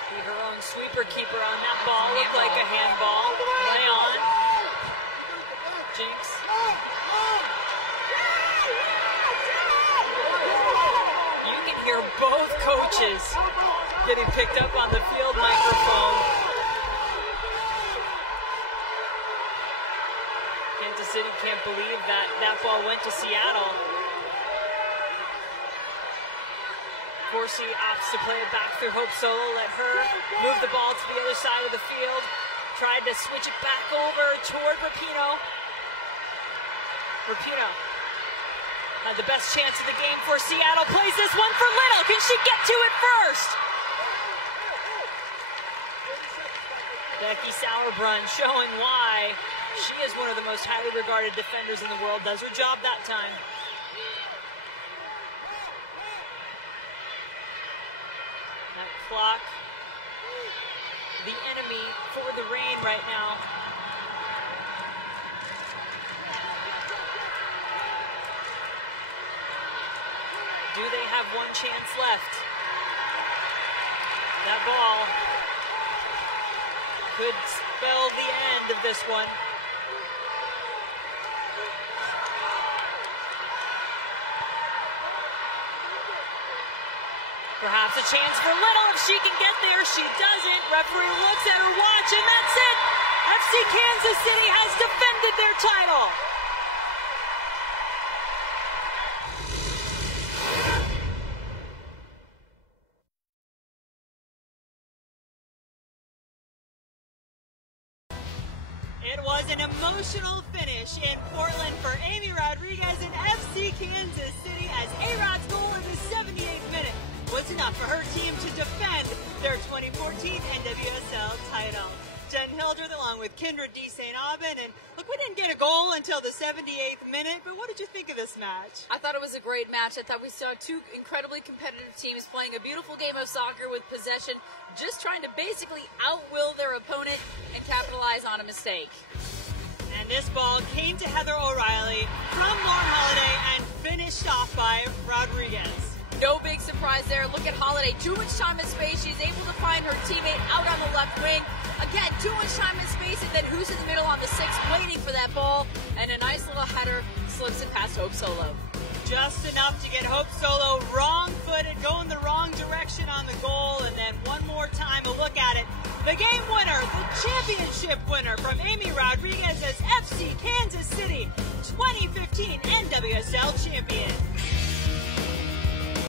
Be her own sweeper keeper on that ball. Looked like a handball. Play on. Jinx. You can hear both coaches getting picked up on the field microphone. Kansas City can't believe that that ball went to Seattle. Corsi opts to play it back through Hope Solo, let her move the ball to the other side of the field. Tried to switch it back over toward Rapinoe. Rapinoe had the best chance of the game for Seattle. Plays this one for Little. Can she get to it first? Becky Sauerbrunn showing why she is one of the most highly regarded defenders in the world. Does her job that time. That clock, the enemy for the rain right now. Do they have one chance left? That ball could spell the end of this one. Perhaps a chance for Little if she can get there. She doesn't. Referee looks at her watch, and that's it. FC Kansas City has defended their title. It was an emotional finish in Portland for Amy Rodriguez and FC Kansas City as A-Rod's goal in the 78th minute was enough for her team to defend their 2014 NWSL title. Jen Hildreth along with Kendra D. St. Aubin, and look, we didn't get a goal until the 78th minute, but what did you think of this match? I thought it was a great match. I thought we saw two incredibly competitive teams playing a beautiful game of soccer with possession, just trying to basically outwill their opponent and capitalize on a mistake. And this ball came to Heather O'Reilly from Lauren Holiday and finished off by Rodriguez. No big surprise there. Look at Holiday. Too much time and space. She's able to find her teammate out on the left wing. Again, too much time and space, and then who's in the middle on the 6 waiting for that ball? And a nice little header slips it past Hope Solo. Just enough to get Hope Solo wrong-footed, going the wrong direction on the goal, and then one more time a look at it. The game winner, the championship winner from Amy Rodriguez as FC Kansas City 2015 NWSL champion.